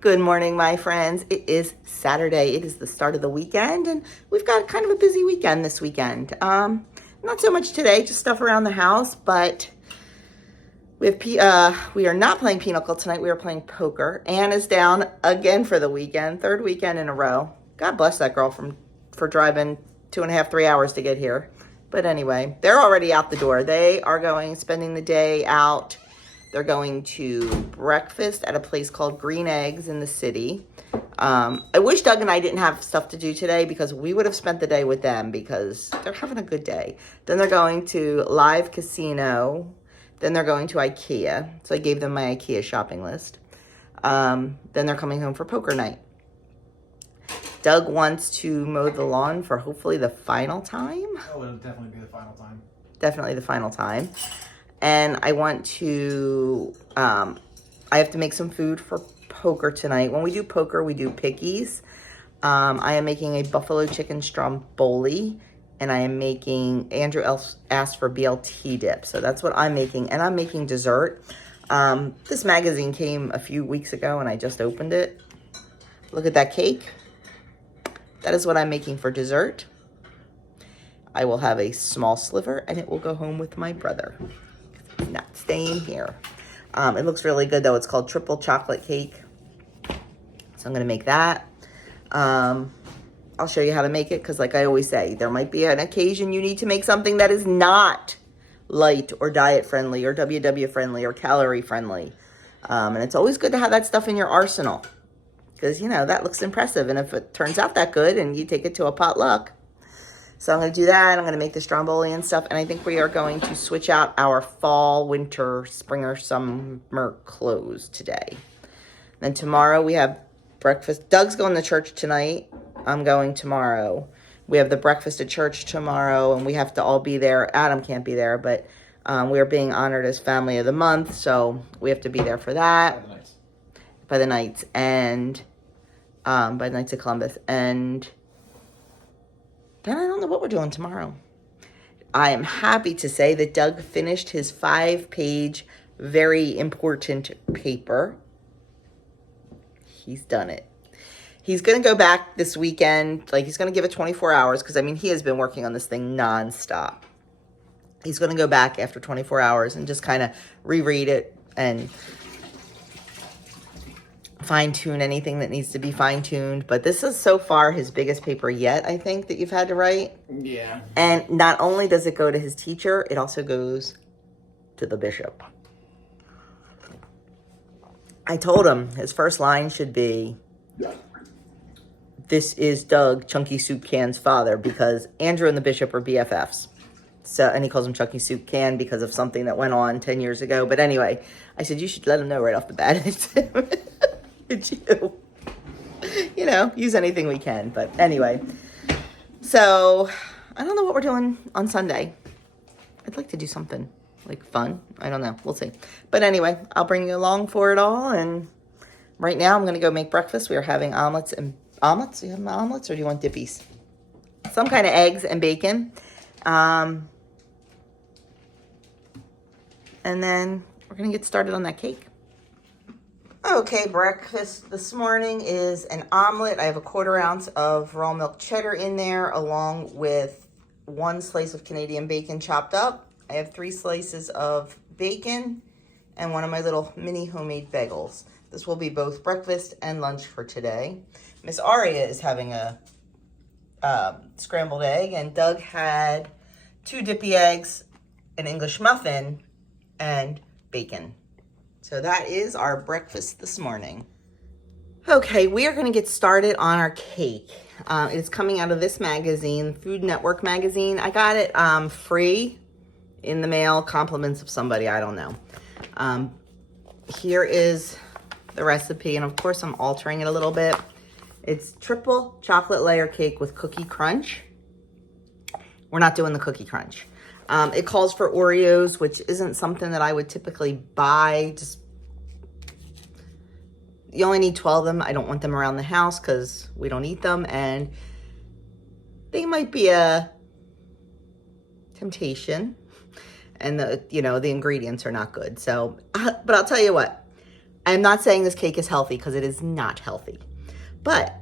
Good morning, my friends. It is Saturday. It is the start of the weekend, and we've got kind of a busy weekend this weekend. Not so much today, just stuff around the house, but we are not playing Pinochle tonight. We are playing poker. Anne is down again for the weekend, third weekend in a row. God bless that girl for driving 2.5, 3 hours to get here. But anyway, they're already out the door. They are spending the day out. They're going to breakfast at a place called Green Eggs in the city. I wish Doug and I didn't have stuff to do today because we would have spent the day with them because they're having a good day. Then they're going to Live Casino. Then they're going to IKEA. So I gave them my IKEA shopping list. Then they're coming home for poker night. Doug wants to mow the lawn for hopefully the final time. Oh, it'll definitely be the final time. Definitely the final time. And I want to, I have to make some food for poker tonight. When we do poker, we do pickies. I am making a buffalo chicken stromboli. And I am making, Andrew asked for BLT dip. So that's what I'm making. And I'm making dessert. This magazine came a few weeks ago and I just opened it. Look at that cake. That is what I'm making for dessert. I will have a small sliver and it will go home with my brother. He's not staying here. It looks really good though. It's called triple chocolate cake. So I'm going to make that. I'll show you how to make it because like I always say, there might be an occasion you need to make something that is not light or diet friendly or WW friendly or calorie friendly. And it's always good to have that stuff in your arsenal because, you know, that looks impressive. And if it turns out that good and you take it to a potluck. So I'm going to do that. I'm going to make the stromboli and stuff. And I think we are going to switch out our fall, winter, spring, or summer clothes today. Then tomorrow we have breakfast. Doug's going to church tonight. I'm going tomorrow. We have the breakfast at church tomorrow, and we have to all be there. Adam can't be there, but we are being honored as Family of the Month, so we have to be there for that. By the Knights. And by the Knights of Columbus. And then I don't know what we're doing tomorrow. I am happy to say that Doug finished his 5-page, very important paper. He's done it. He's going to go back this weekend. Like, he's going to give it 24 hours because, I mean, he has been working on this thing nonstop. He's going to go back after 24 hours and just kind of reread it and fine-tune anything that needs to be fine-tuned. But this is so far his biggest paper yet, I think, that you've had to write. Yeah. And not only does it go to his teacher, it also goes to the bishop. I told him his first line should be, "This is Doug, Chunky Soup Can's father," because Andrew and the bishop are BFFs. So, and he calls him Chunky Soup Can because of something that went on 10 years ago. But anyway, I said, you should let him know right off the bat. It's you. You know, use anything we can. But anyway, so I don't know what we're doing on Sunday. I'd like to do something like fun. I don't know. We'll see. But anyway, I'll bring you along for it all. And right now I'm going to go make breakfast. We are having omelets. Do you have omelets or do you want dippies? Some kind of eggs and bacon. And then we're going to get started on that cake. Okay, breakfast this morning is an omelet. I have a 1/4 ounce of raw milk cheddar in there along with 1 slice of Canadian bacon chopped up. I have 3 slices of bacon and one of my little mini homemade bagels. This will be both breakfast and lunch for today. Miss Aria is having a scrambled egg, and Doug had 2 dippy eggs, an English muffin, and bacon. So that is our breakfast this morning. Okay, we are going to get started on our cake. It's coming out of this magazine, Food Network magazine. I got it free in the mail, compliments of somebody, I don't know. Here is the recipe, and of course I'm altering it a little bit. It's triple chocolate layer cake with cookie crunch. We're not doing the cookie crunch. It calls for Oreos, which isn't something that I would typically buy. Just, you only need 12 of them. I don't want them around the house because we don't eat them, and they might be a temptation. And the ingredients are not good. So, but I'll tell you what, I'm not saying this cake is healthy because it is not healthy. But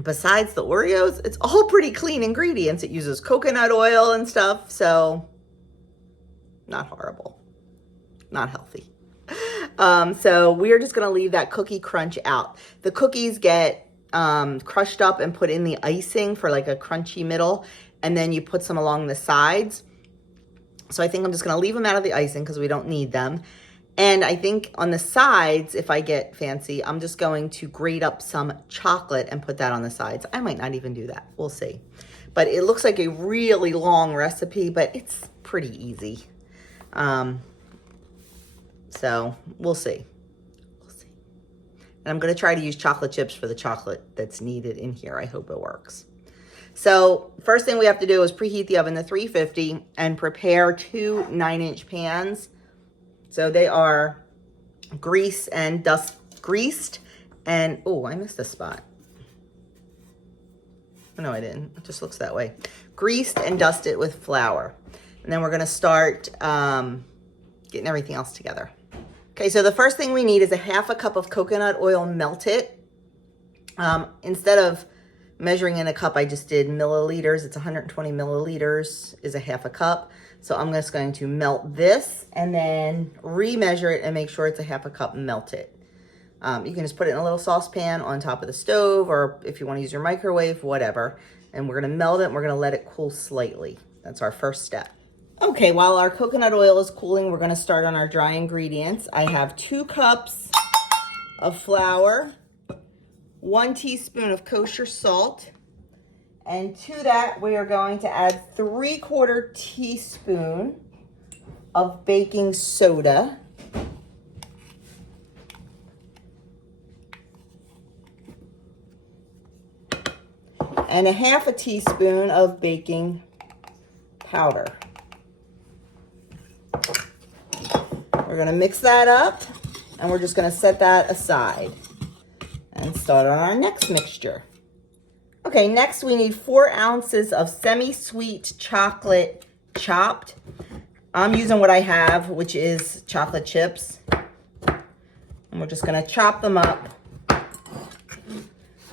besides the Oreos, it's all pretty clean ingredients. It uses coconut oil and stuff, so not horrible, not healthy. So we're just gonna leave that cookie crunch out. The cookies get crushed up and put in the icing for like a crunchy middle, and then you put some along the sides. So I think I'm just gonna leave them out of the icing because we don't need them. And I think on the sides, if I get fancy, I'm just going to grate up some chocolate and put that on the sides. I might not even do that. We'll see. But it looks like a really long recipe, but it's pretty easy. So we'll see. We'll see. And I'm going to try to use chocolate chips for the chocolate that's needed in here. I hope it works. So first thing we have to do is preheat the oven to 350 and prepare 2 9-inch pans. So they are greased and oh, I missed a spot. Oh, no, I didn't. It just looks that way. Greased and dusted with flour. And then we're going to start getting everything else together. Okay, so the first thing we need is 1/2 cup of coconut oil melted. Instead of measuring in a cup, I just did milliliters. It's 120 milliliters is 1/2 cup. So I'm just going to melt this and then remeasure it and make sure it's 1/2 cup melted. You can just put it in a little saucepan on top of the stove, or if you want to use your microwave, whatever. And we're going to melt it and we're going to let it cool slightly. That's our first step. Okay, while our coconut oil is cooling, we're going to start on our dry ingredients. I have 2 cups of flour, 1 teaspoon of kosher salt, and to that we are going to add 3/4 teaspoon of baking soda. And 1/2 teaspoon of baking powder. We're going to mix that up, and we're just going to set that aside and start on our next mixture. Okay, next we need 4 ounces of semi-sweet chocolate chopped. I'm using what I have, which is chocolate chips. And we're just going to chop them up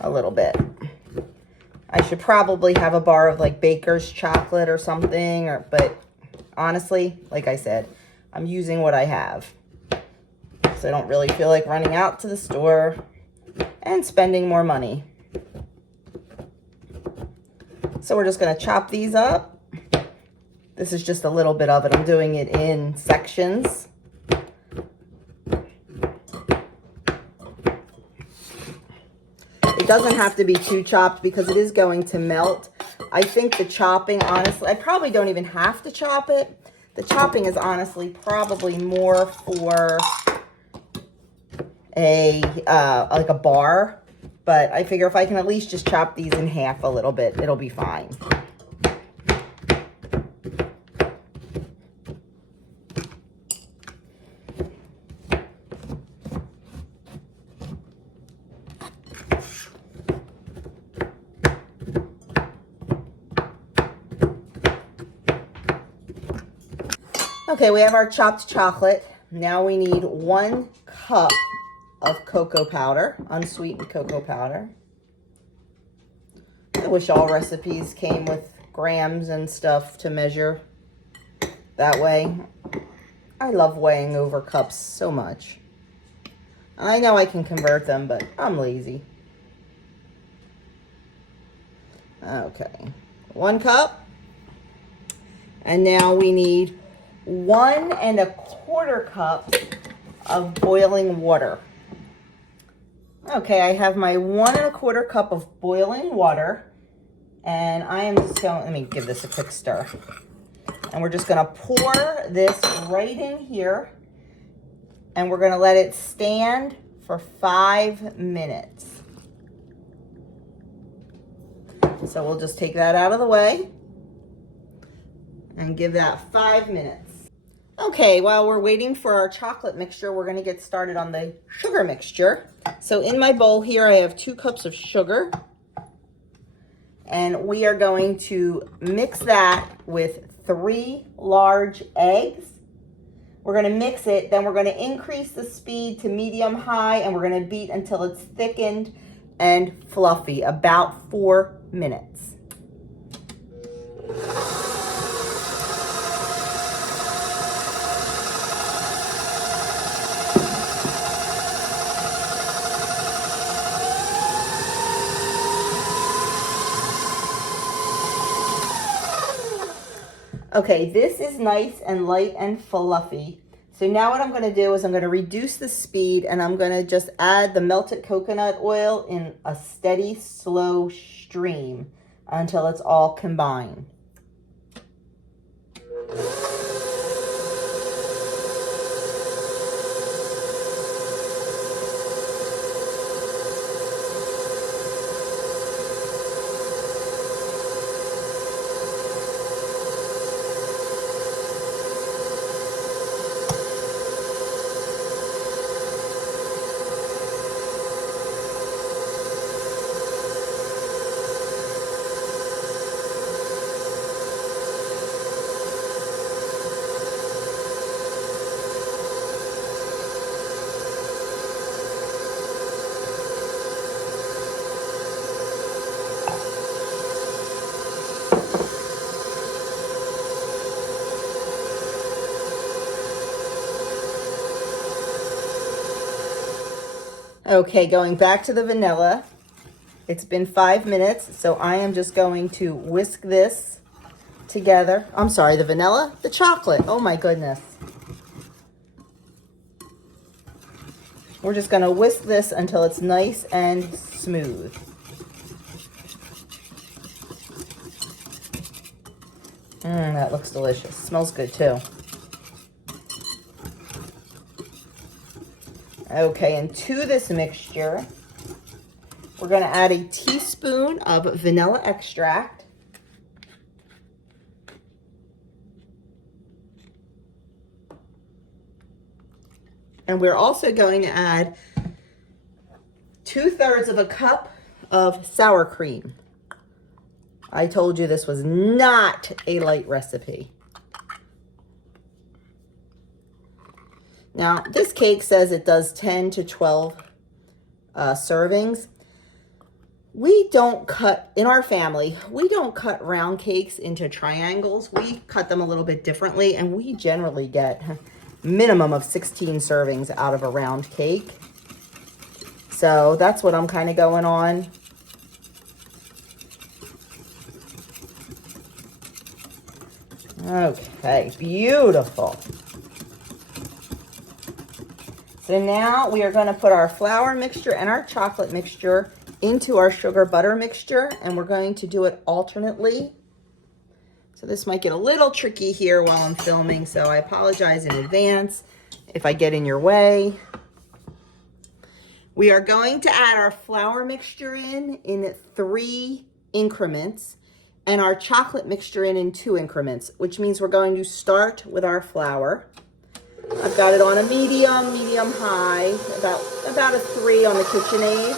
a little bit. I should probably have a bar of like baker's chocolate or something, but honestly, like I said, I'm using what I have. So I don't really feel like running out to the store and spending more money. So we're just going to chop these up. This is just a little bit of it. I'm doing it in sections. It doesn't have to be too chopped because it is going to melt. I think the chopping, honestly, I probably don't even have to chop it. The chopping is honestly probably more for like a bar, but I figure if I can at least just chop these in half a little bit, it'll be fine. Okay, we have our chopped chocolate. Now we need 1 cup of cocoa powder, unsweetened cocoa powder. I wish all recipes came with grams and stuff to measure that way. I love weighing over cups so much. I know I can convert them, but I'm lazy. Okay, 1 cup. And now we need 1 1/4 cup of boiling water. Okay, I have my 1 1/4 cup of boiling water, and I am just going, let me give this a quick stir. And we're just going to pour this right in here, and we're going to let it stand for 5 minutes. So we'll just take that out of the way and give that 5 minutes. Okay, while we're waiting for our chocolate mixture, we're going to get started on the sugar mixture. So in my bowl here, I have 2 cups of sugar. And we are going to mix that with 3 large eggs. We're gonna mix it, then we're gonna increase the speed to medium-high, and we're gonna beat until it's thickened and fluffy, about 4 minutes. Okay, this is nice and light and fluffy. So now what I'm gonna do is I'm gonna reduce the speed, and I'm gonna just add the melted coconut oil in a steady, slow stream until it's all combined. Okay, going back to the vanilla. It's been 5 minutes, so I am just going to whisk this together. I'm sorry, the vanilla? The chocolate. Oh my goodness. We're just gonna whisk this until it's nice and smooth. That looks delicious. Smells good too. Okay, and to this mixture, we're gonna add a teaspoon of vanilla extract. And we're also going to add 2/3 of a cup of sour cream. I told you this was not a light recipe. Now, this cake says it does 10 to 12 servings. We don't cut, in our family, we don't cut round cakes into triangles. We cut them a little bit differently, and we generally get minimum of 16 servings out of a round cake. So that's what I'm kind of going on. Okay, beautiful. So now we are going to put our flour mixture and our chocolate mixture into our sugar butter mixture, and we're going to do it alternately. So this might get a little tricky here while I'm filming, so I apologize in advance if I get in your way. We are going to add our flour mixture in 3 increments, and our chocolate mixture in 2 increments, which means we're going to start with our flour. I've got it on a medium high, about a 3 on the KitchenAid.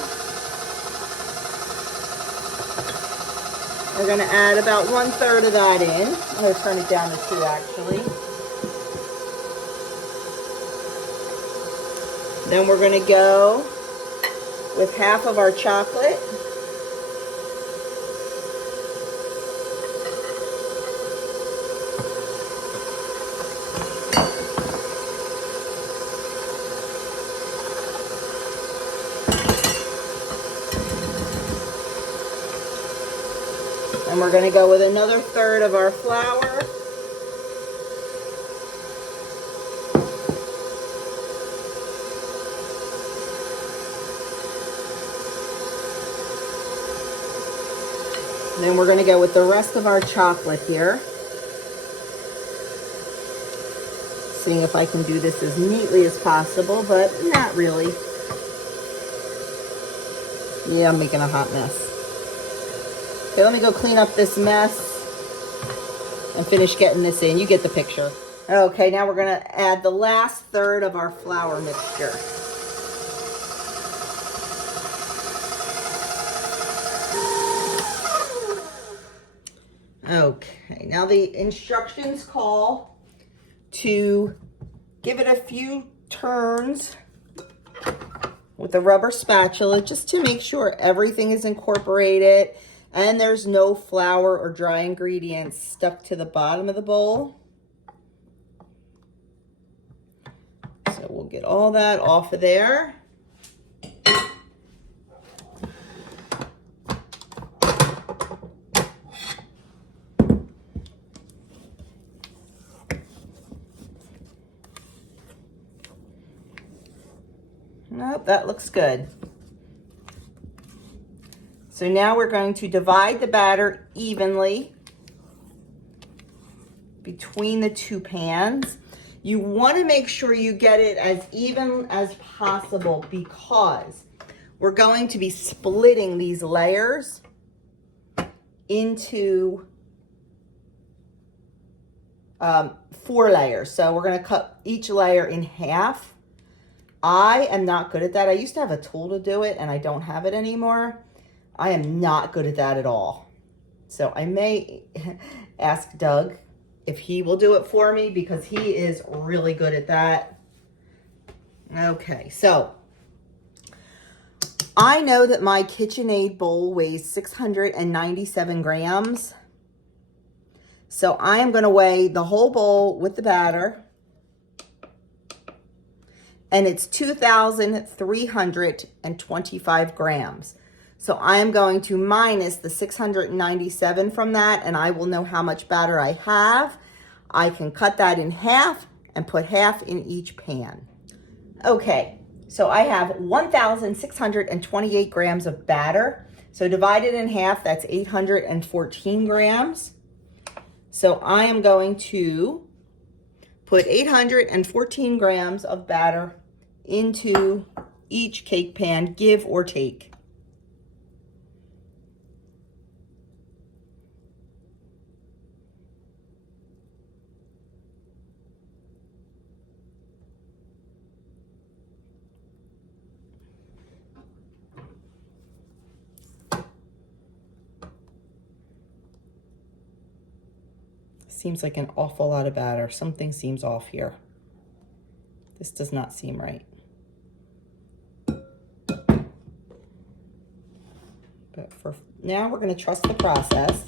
We're gonna add about 1/3 of that in. I'm gonna turn it down to 2 actually. Then we're gonna go with half of our chocolate. And we're going to go with another 1/3 of our flour. And then we're going to go with the rest of our chocolate here. Seeing if I can do this as neatly as possible, but not really. Yeah, I'm making a hot mess. Okay, let me go clean up this mess and finish getting this in. You get the picture. Okay, now we're gonna add the last 1/3 of our flour mixture. Okay, now the instructions call to give it a few turns with a rubber spatula just to make sure everything is incorporated and there's no flour or dry ingredients stuck to the bottom of the bowl. So we'll get all that off of there. Nope, that looks good. So now we're going to divide the batter evenly between the two pans. You want to make sure you get it as even as possible because we're going to be splitting these layers into 4 layers. So we're going to cut each layer in half. I am not good at that. I used to have a tool to do it and I don't have it anymore. I am not good at that at all. So I may ask Doug if he will do it for me because he is really good at that. Okay, so I know that my KitchenAid bowl weighs 697 grams. So I am going to weigh the whole bowl with the batter. And it's 2,325 grams. So I'm going to minus the 697 from that, and I will know how much batter I have. I can cut that in half and put half in each pan. Okay, so I have 1,628 grams of batter. So divided in half, that's 814 grams. So I am going to put 814 grams of batter into each cake pan, give or take. Seems like an awful lot of batter. Something seems off here. This does not seem right. But for now, we're going to trust the process.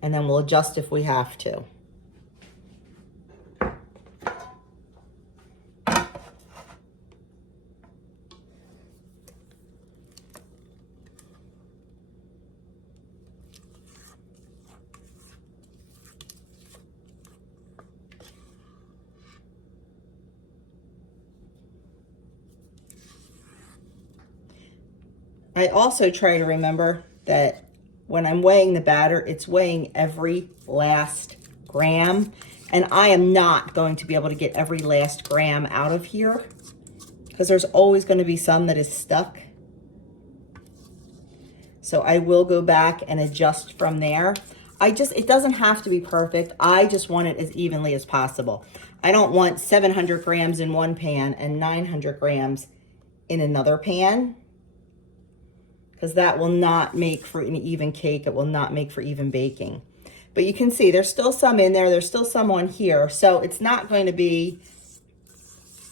And then we'll adjust if we have to. I also try to remember that when I'm weighing the batter, it's weighing every last gram. And I am not going to be able to get every last gram out of here because there's always going to be some that is stuck. So I will go back and adjust from there. It doesn't have to be perfect. I just want it as evenly as possible. I don't want 700 grams in one pan and 900 grams in another pan, because that will not make for an even cake. It will not make for even baking. But you can see there's still some in there. There's still some on here. So it's not going to be,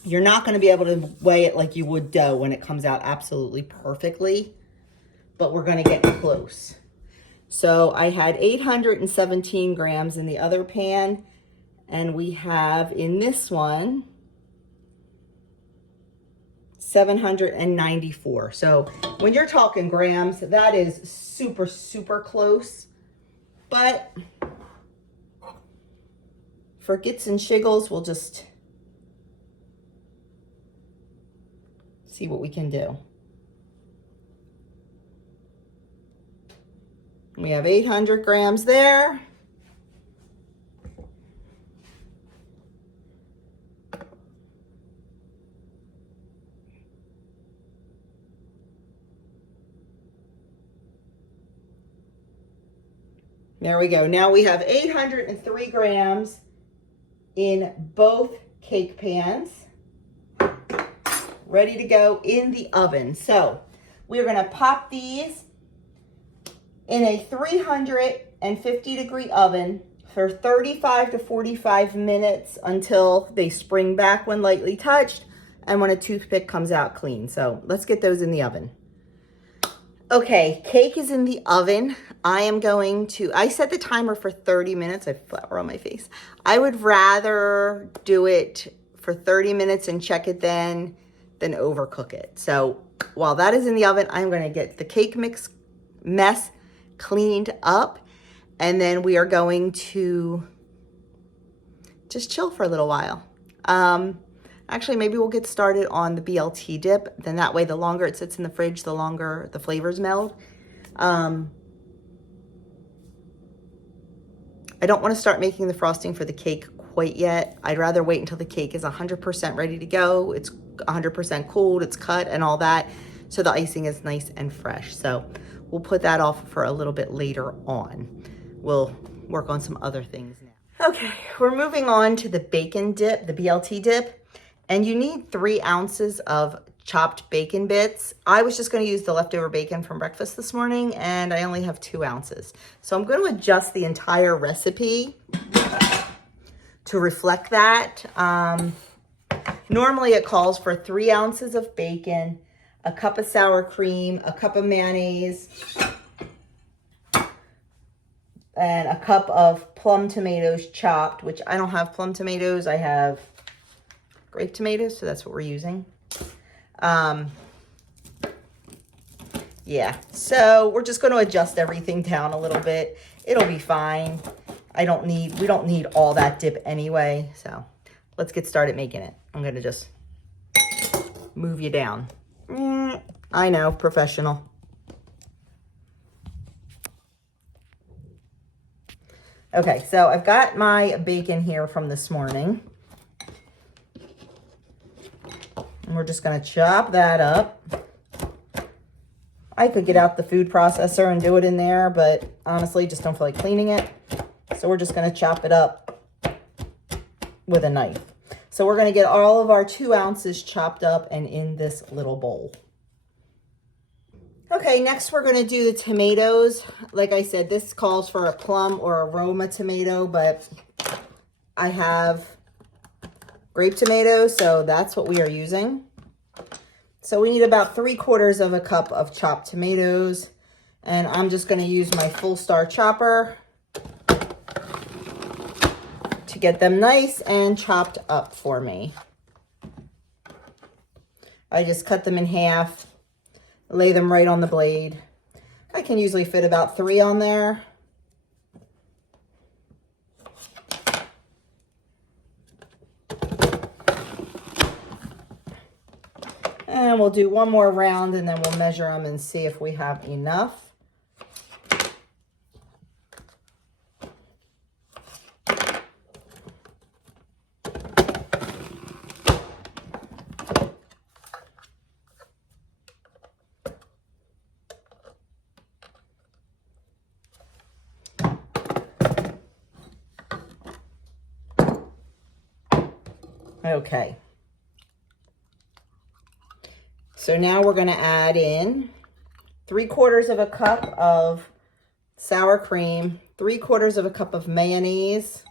you're not going to be able to weigh it like you would dough when it comes out absolutely perfectly. But we're going to get close. So I had 817 grams in the other pan. And we have in this one, 794. So when you're talking grams, that is super, super close. But for gits and shiggles, we'll just see what we can do. We have 800 grams there. There we go. Now we have 803 grams in both cake pans, ready to go in the oven. So we're going to pop these in a 350 degree oven for 35 to 45 minutes until they spring back when lightly touched and when a toothpick comes out clean. So let's get those in the oven. Okay, cake is in the oven. I set the timer for 30 minutes. I have flour on my face. I would rather do it for 30 minutes and check it then than overcook it. So while that is in the oven, I'm going to get the cake mess cleaned up, and then we are going to just chill for a little while. Actually, maybe we'll get started on the BLT dip. Then that way, the longer it sits in the fridge, the longer the flavors meld. I don't want to start making the frosting for the cake quite yet. I'd rather wait until the cake is 100% ready to go. It's 100% cooled, it's cut and all that, so the icing is nice and fresh. So we'll put that off for a little bit later on. We'll work on some other things now. Okay, we're moving on to the bacon dip, the BLT dip, and you need 3 ounces of chopped bacon bits. I was just going to use the leftover bacon from breakfast this morning, and I only have 2 ounces. So I'm going to adjust the entire recipe to reflect that. Normally it calls for 3 ounces of bacon, a cup of sour cream, a cup of mayonnaise, and a cup of plum tomatoes chopped, which I don't have plum tomatoes. I have grape tomatoes, so that's what we're using. Yeah, so we're just going to adjust everything down a little bit. It'll be fine. We don't need all that dip anyway, so let's get started making it. I'm going to just move you down. I know, professional. Okay, so I've got my bacon here from this morning. And we're just going to chop that up. I could get out the food processor and do it in there, but honestly, just don't feel like cleaning it. So we're just going to chop it up with a knife. So we're going to get all of our 2 ounces chopped up and in this little bowl. Okay, next we're going to do the tomatoes. Like I said, this calls for a plum or aroma tomato, but I have grape tomatoes, so that's what we are using. So we need about 3/4 of a cup of chopped tomatoes, and I'm just going to use my full star chopper to get them nice and chopped up for me. I just cut them in half, lay them right on the blade. I can usually fit about 3 on there. And we'll do one more round and then we'll measure them and see if we have enough. Okay. So now we're going to add in 3/4 of a cup of sour cream, 3/4 of a cup of mayonnaise,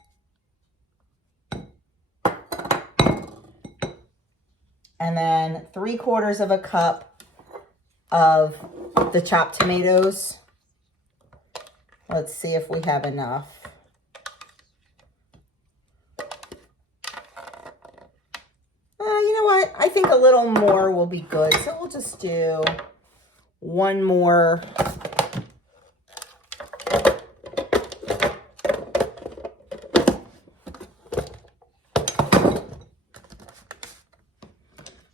and then 3/4 of a cup of the chopped tomatoes. Let's see if we have enough. You know what? I think a little more will be good. So we'll just do one more.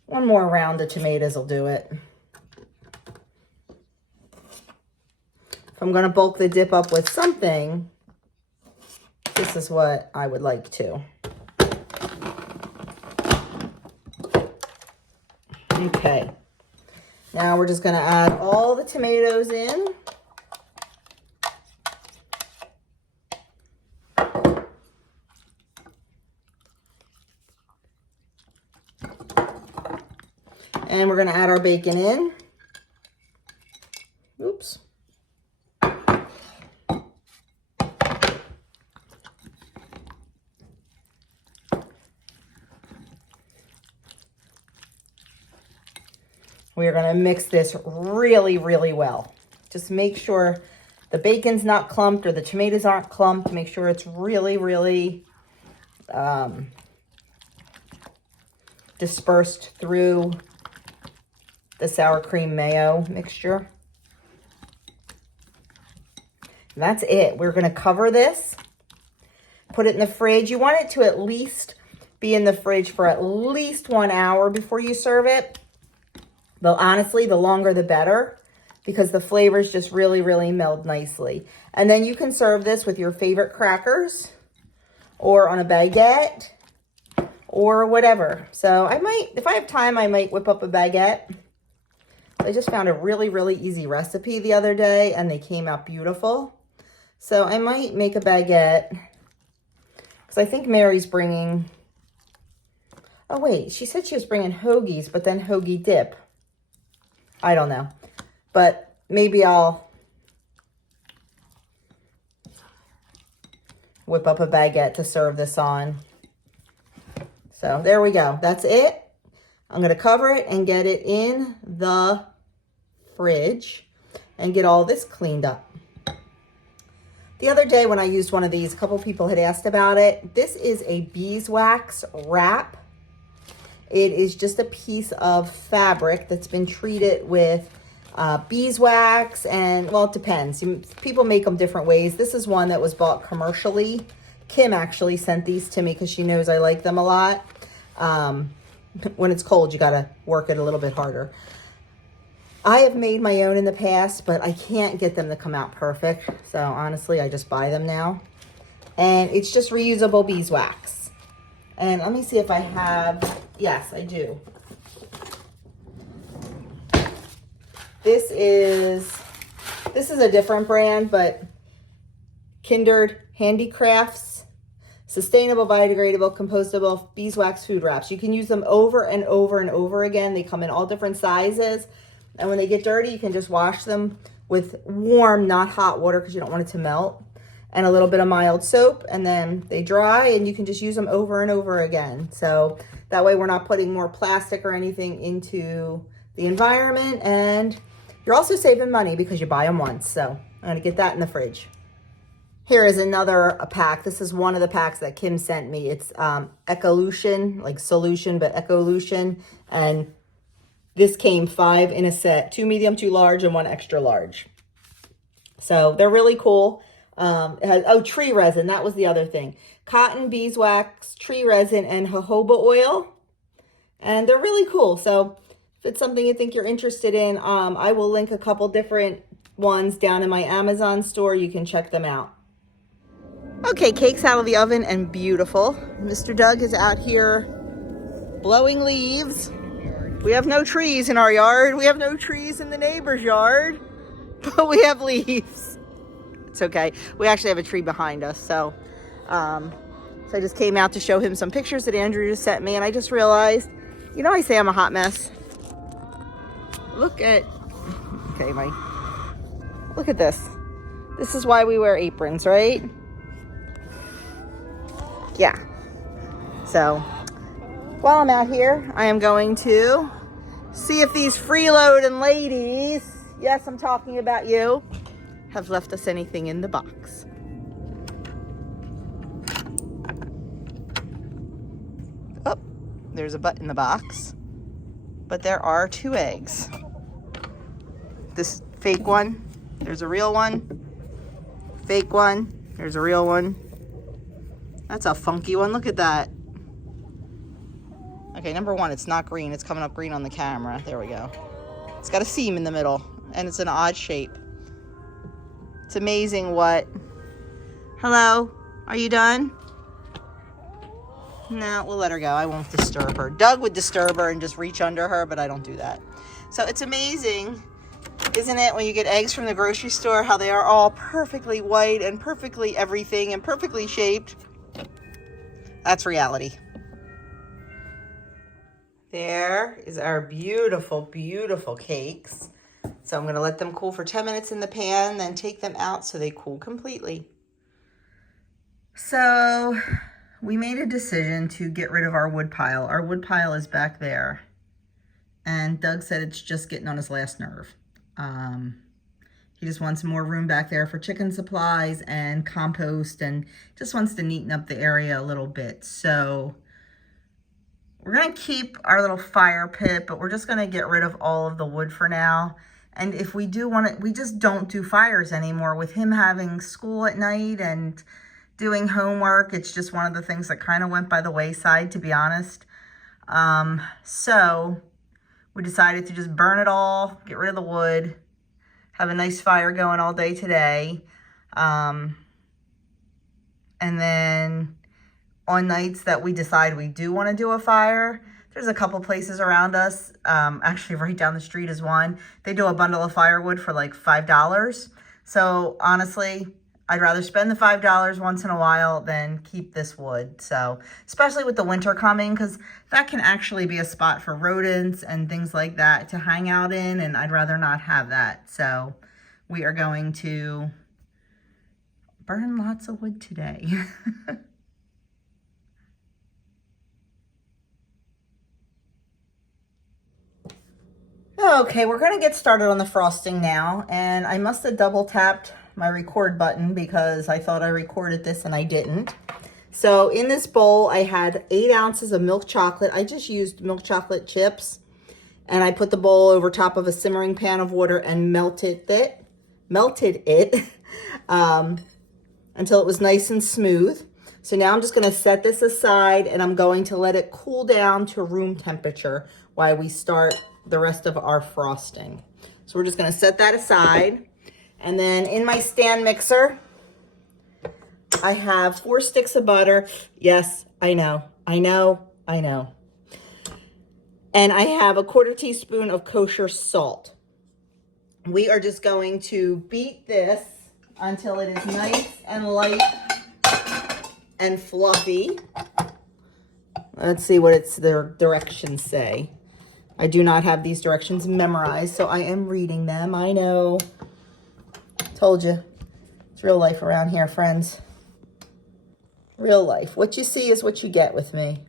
One more round of tomatoes will do it. If I'm going to bulk the dip up with something, this is what I would like to. Okay, now we're just going to add all the tomatoes in. And we're going to add our bacon in. Oops. We are going to mix this really, really well. Just make sure the bacon's not clumped or the tomatoes aren't clumped. Make sure it's really, really dispersed through the sour cream mayo mixture. And that's it. We're going to cover this, put it in the fridge. You want it to at least be in the fridge for at least 1 hour before you serve it. Though honestly, the longer the better, because the flavors just really, really meld nicely. And then you can serve this with your favorite crackers or on a baguette or whatever. So I might, if I have time, I might whip up a baguette. I just found a really, really easy recipe the other day and they came out beautiful. So I might make a baguette because I think Mary's bringing, oh wait, she said she was bringing hoagies, but then hoagie dip. I don't know, but maybe I'll whip up a baguette to serve this on. So there we go. That's it. I'm going to cover it and get it in the fridge and get all this cleaned up. The other day when I used one of these, a couple people had asked about it. This is a beeswax wrap. It is just a piece of fabric that's been treated with beeswax, and well, it depends. People make them different ways. This is one that was bought commercially. Kim actually sent these to me because she knows I like them a lot. When it's cold, you got to work it a little bit harder. I have made my own in the past, but I can't get them to come out perfect. So honestly, I just buy them now. And it's just reusable beeswax. And let me see if I have, yes, I do. This is a different brand, but Kindred Handicrafts, sustainable, biodegradable, compostable beeswax food wraps. You can use them over and over and over again. They come in all different sizes. And when they get dirty, you can just wash them with warm, not hot water because you don't want it to melt. And a little bit of mild soap, and then they dry and you can just use them over and over again. So that way we're not putting more plastic or anything into the environment, and you're also saving money because you buy them once. So I'm gonna get that in the fridge. Here is another pack. This is one of the packs that Kim sent me. It's Ecolution, like solution, but Ecolution. And this came 5 in a set, 2 medium, 2 large, and 1 extra large. So they're really cool. It has, oh, tree resin. That was the other thing. Cotton, beeswax, tree resin, and jojoba oil. And they're really cool. So if it's something you think you're interested in, I will link a couple different ones down in my Amazon store. You can check them out. Okay, cake's out of the oven and beautiful. Mr. Doug is out here blowing leaves. We have no trees in our yard. We have no trees in the neighbor's yard, but we have leaves. It's okay. We actually have a tree behind us. So I just came out to show him some pictures that Andrew just sent me. And I just realized, you know, I say I'm a hot mess. Look at this. This is why we wear aprons, right? Yeah. So while I'm out here, I am going to see if these freeloading ladies, yes, I'm talking about you, have left us anything in the box. Oh, there's a butt in the box, but there are 2 eggs. This fake one, there's a real one. Fake one, there's a real one. That's a funky one, look at that. Okay, number 1, it's not green. It's coming up green on the camera. There we go. It's got a seam in the middle, and it's an odd shape. It's amazing what... Hello? Are you done? No, we'll let her go. I won't disturb her. Doug would disturb her and just reach under her, but I don't do that. So it's amazing, isn't it, when you get eggs from the grocery store, how they are all perfectly white and perfectly everything and perfectly shaped. That's reality. There is our beautiful, beautiful cakes. So I'm going to let them cool for 10 minutes in the pan, then take them out so they cool completely. So we made a decision to get rid of our wood pile. Our wood pile is back there. And Doug said it's just getting on his last nerve. He just wants more room back there for chicken supplies and compost, and just wants to neaten up the area a little bit. So we're going to keep our little fire pit, but we're just going to get rid of all of the wood for now. And if we do want to, we just don't do fires anymore. With him having school at night and doing homework, it's just one of the things that kind of went by the wayside, to be honest. So we decided to just burn it all, get rid of the wood, have a nice fire going all day today. And then on nights that we decide we do want to do a fire, there's a couple places around us. Actually, right down the street is one. They do a bundle of firewood for like $5. So honestly, I'd rather spend the $5 once in a while than keep this wood. So, especially with the winter coming, because that can actually be a spot for rodents and things like that to hang out in, and I'd rather not have that. So, we are going to burn lots of wood today. Okay, we're going to get started on the frosting now, and I must have double tapped my record button because I thought I recorded this and I didn't. So in this bowl, I had 8 ounces of milk chocolate. I just used milk chocolate chips, and I put the bowl over top of a simmering pan of water and melted it until it was nice and smooth. So now I'm just going to set this aside, and I'm going to let it cool down to room temperature while we start the rest of our frosting. So we're just going to set that aside. And then in my stand mixer, I have 4 sticks of butter. Yes, I know. And I have a 1/4 teaspoon of kosher salt. We are just going to beat this until it is nice and light and fluffy. Let's see what their directions say. I do not have these directions memorized, so I am reading them. I know. Told you. It's real life around here, friends. Real life. What you see is what you get with me.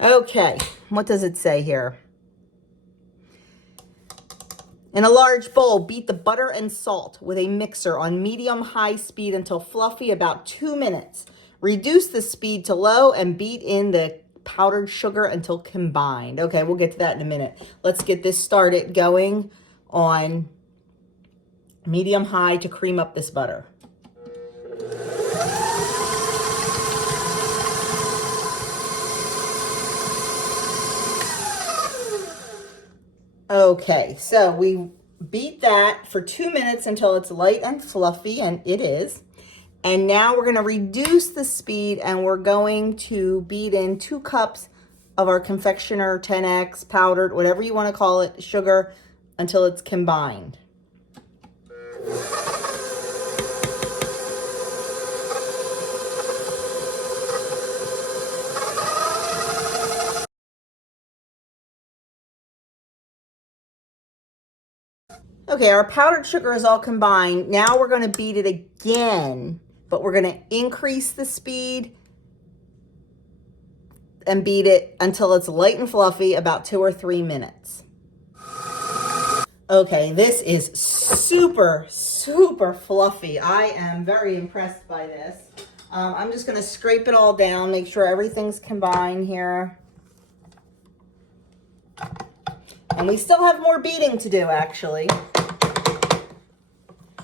Okay. What does it say here? In a large bowl, beat the butter and salt with a mixer on medium-high speed until fluffy, about 2 minutes. Reduce the speed to low and beat in the powdered sugar until combined. Okay, we'll get to that in a minute. Let's get this started going on medium-high to cream up this butter. Okay, so we beat that for 2 minutes until it's light and fluffy, and it is. And now we're going to reduce the speed, and we're going to beat in 2 cups of our confectioner 10X powdered, whatever you want to call it, sugar, until it's combined. Okay, our powdered sugar is all combined. Now we're going to beat it again, but we're going to increase the speed and beat it until it's light and fluffy, about 2 or 3 minutes. Okay, this is super, super fluffy. I am very impressed by this. I'm just going to scrape it all down, make sure everything's combined here. And we still have more beating to do, actually.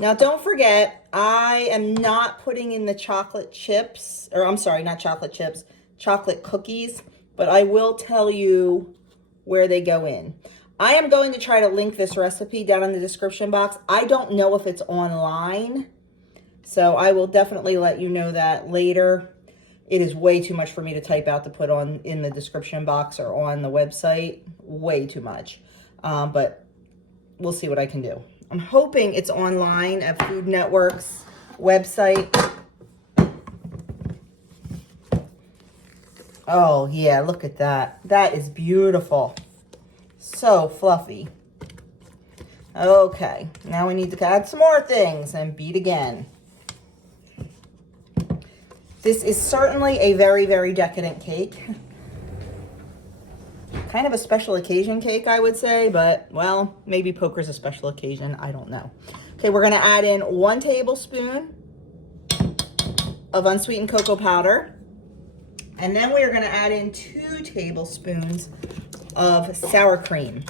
Now, don't forget, I am not putting in the chocolate chips, or I'm sorry, not chocolate chips, chocolate cookies, but I will tell you where they go in. I am going to try to link this recipe down in the description box. I don't know if it's online, so I will definitely let you know that later. It is way too much for me to type out to put on in the description box or on the website. Way too much. But we'll see what I can do. I'm hoping it's online at Food Network's website. Oh, yeah, look at that. That is beautiful. So fluffy. Okay, now we need to add some more things and beat again. This is certainly a very, very decadent cake. kind of a special occasion cake, I would say, but, well, maybe poker's a special occasion. I don't know. Okay, we're going to add in 1 tablespoon of unsweetened cocoa powder. And then we are going to add in 2 tablespoons of sour cream.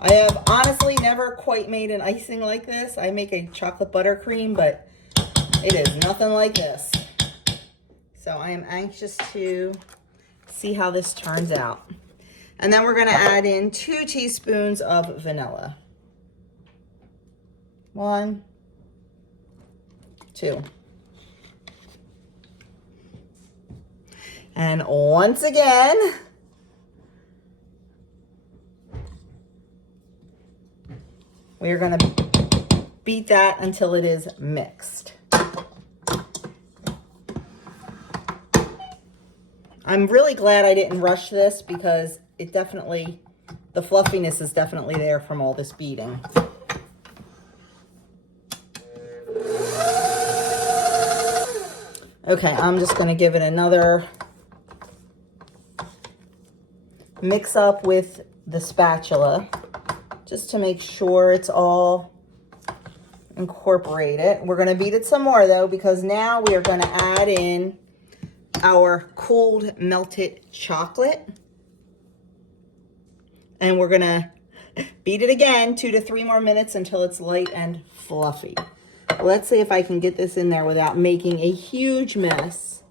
I have honestly never quite made an icing like this. I make a chocolate buttercream, but it is nothing like this. So I am anxious to see how this turns out. And then we're going to add in 2 teaspoons of vanilla. 1, 2. And once again, we are going to beat that until it is mixed. I'm really glad I didn't rush this because it definitely, the fluffiness is definitely there from all this beating. Okay, I'm just going to give it another mix up with the spatula just to make sure it's all incorporated. We're going to beat it some more though, because now we are going to add in our cold melted chocolate. And we're going to beat it again 2 to 3 more minutes until it's light and fluffy. Let's see if I can get this in there without making a huge mess.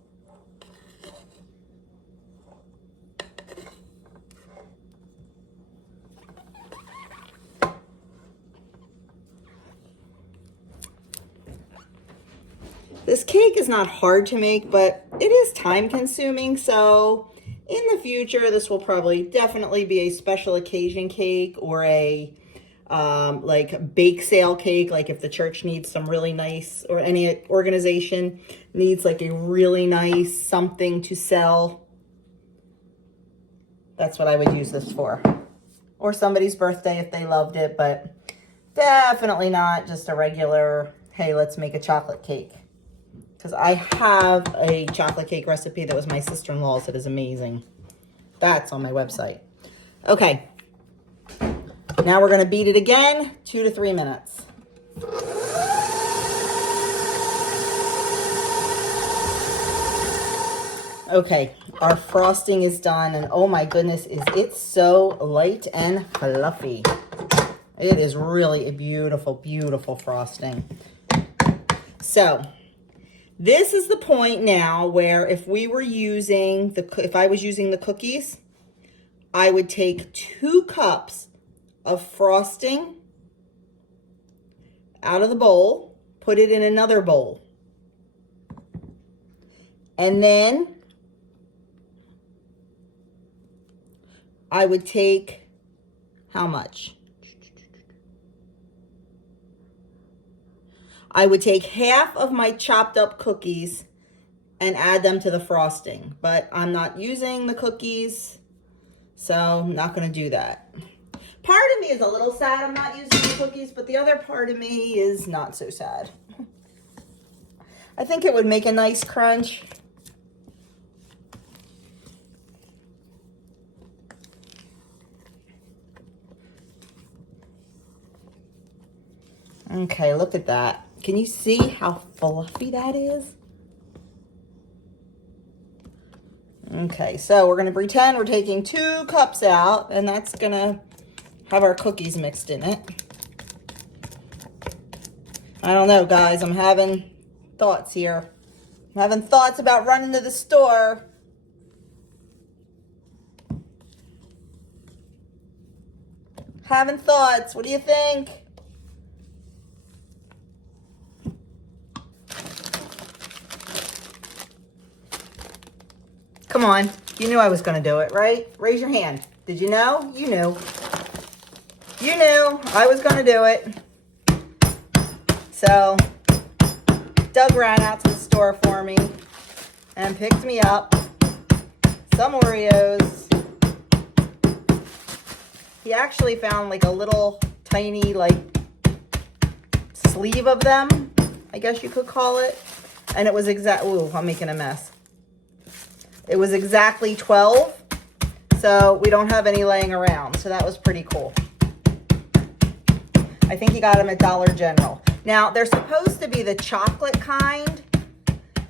This cake is not hard to make, but it is time consuming. So in the future, this will probably definitely be a special occasion cake or a like bake sale cake. Like if the church needs some really nice, or any organization needs like a really nice something to sell. That's what I would use this for. Or somebody's birthday if they loved it, but definitely not just a regular, hey, let's make a chocolate cake. Because I have a chocolate cake recipe that was my sister-in-law's that is amazing. That's on my website. Okay. Now we're going to beat it again, 2 to 3 minutes. Okay, our frosting is done, and oh my goodness, is it so light and fluffy. It is really a beautiful, beautiful frosting. So this is the point now where if we were using if I was using the cookies, I would take 2 cups of frosting out of the bowl, put it in another bowl. And then I would take how much? I would take half of my chopped up cookies and add them to the frosting, but I'm not using the cookies, so I'm not going to do that. Part of me is a little sad I'm not using the cookies, but the other part of me is not so sad. I think it would make a nice crunch. Okay, look at that. Can you see how fluffy that is? Okay, so we're going to pretend we're taking 2 cups out, and that's going to have our cookies mixed in it. I don't know, guys. I'm having thoughts here. I'm having thoughts about running to the store. Having thoughts. What do you think? Come on. You knew I was going to do it, right? Raise your hand. Did you know? You knew. You knew I was going to do it. So, Doug ran out to the store for me and picked me up some Oreos. He actually found like a little tiny like sleeve of them, I guess you could call it. And it was ooh, I'm making a mess. It was exactly 12, so we don't have any laying around. So that was pretty cool. I think he got them at Dollar General. Now, they're supposed to be the chocolate kind,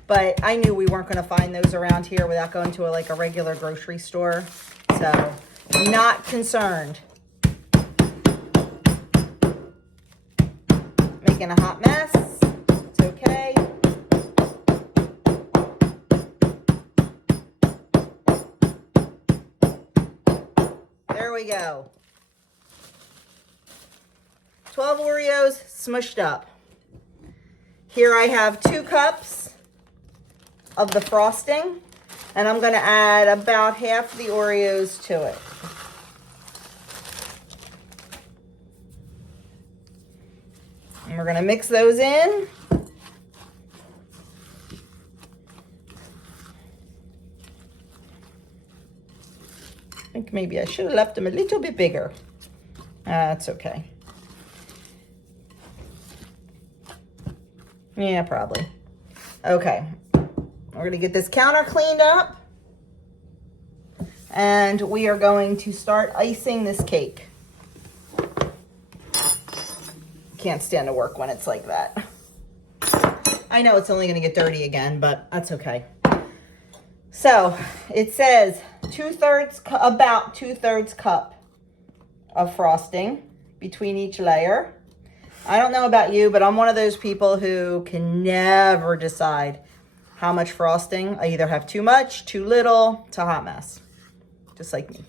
but I knew we weren't going to find those around here without going to a regular grocery store. So, not concerned. Making a hot mess. It's okay. There we go. 12 Oreos smushed up. Here I have 2 cups of the frosting, and I'm going to add about half the Oreos to it. And we're going to mix those in. I think maybe I should have left them a little bit bigger. That's okay. Yeah, probably. Okay. We're going to get this counter cleaned up. And we are going to start icing this cake. Can't stand to work when it's like that. I know it's only going to get dirty again, but that's okay. So it says about 2/3 cup of frosting between each layer. I don't know about you, but I'm one of those people who can never decide how much frosting. I either have too much, too little. It's a hot mess, just like me.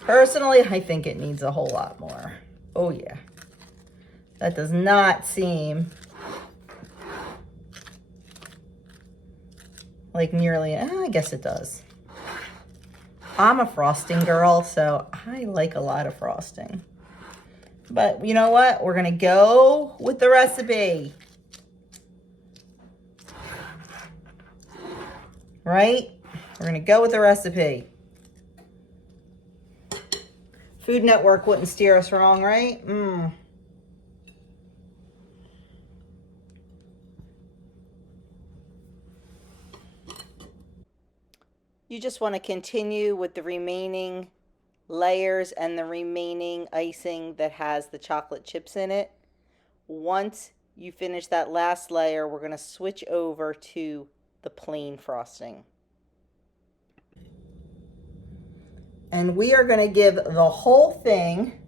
Personally, I think it needs a whole lot more. Oh yeah. That does not seem like nearly, I guess it does. I'm a frosting girl, so I like a lot of frosting. But you know what? We're gonna go with the recipe. Right? We're gonna go with the recipe. Food Network wouldn't steer us wrong, right? You just want to continue with the remaining layers and the remaining icing that has the chocolate chips in it. Once you finish that last layer, we're going to switch over to the plain frosting. And we are going to give the whole thing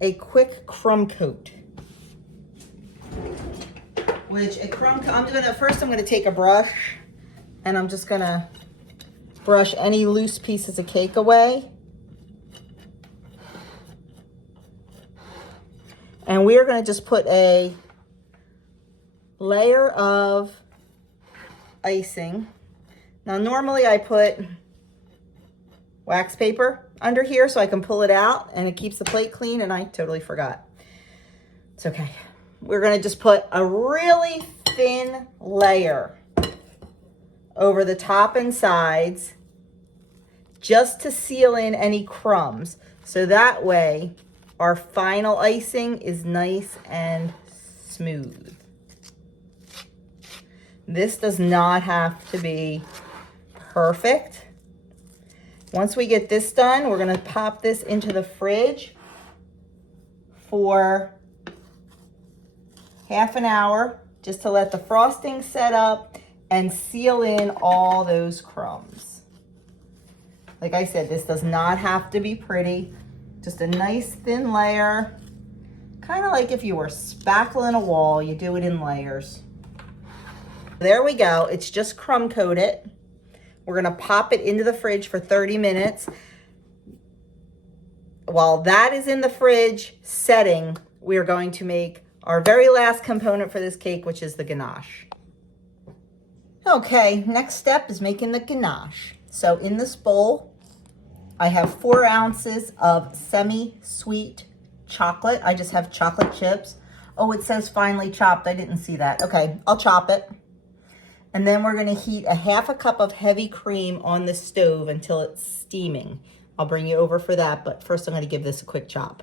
a quick crumb coat. First I'm going to take a brush and I'm just going to brush any loose pieces of cake away. And we are going to just put a layer of icing. Now normally I put wax paper under here so I can pull it out and it keeps the plate clean, and I totally forgot. It's okay. We're going to just put a really thin layer over the top and sides just to seal in any crumbs. So that way our final icing is nice and smooth. This does not have to be perfect. Once we get this done, we're going to pop this into the fridge for half an hour just to let the frosting set up and seal in all those crumbs. Like I said, this does not have to be pretty. Just a nice thin layer. Kind of like if you were spackling a wall, you do it in layers. There we go. It's just crumb coated. We're going to pop it into the fridge for 30 minutes. While that is in the fridge setting, we are going to make our very last component for this cake, which is the ganache. Okay, next step is making the ganache. So in this bowl, I have 4 ounces of semi-sweet chocolate. I just have chocolate chips. Oh, it says finely chopped. I didn't see that. Okay, I'll chop it. And then we're going to heat a half a cup of heavy cream on the stove until it's steaming. I'll bring you over for that, but first I'm going to give this a quick chop.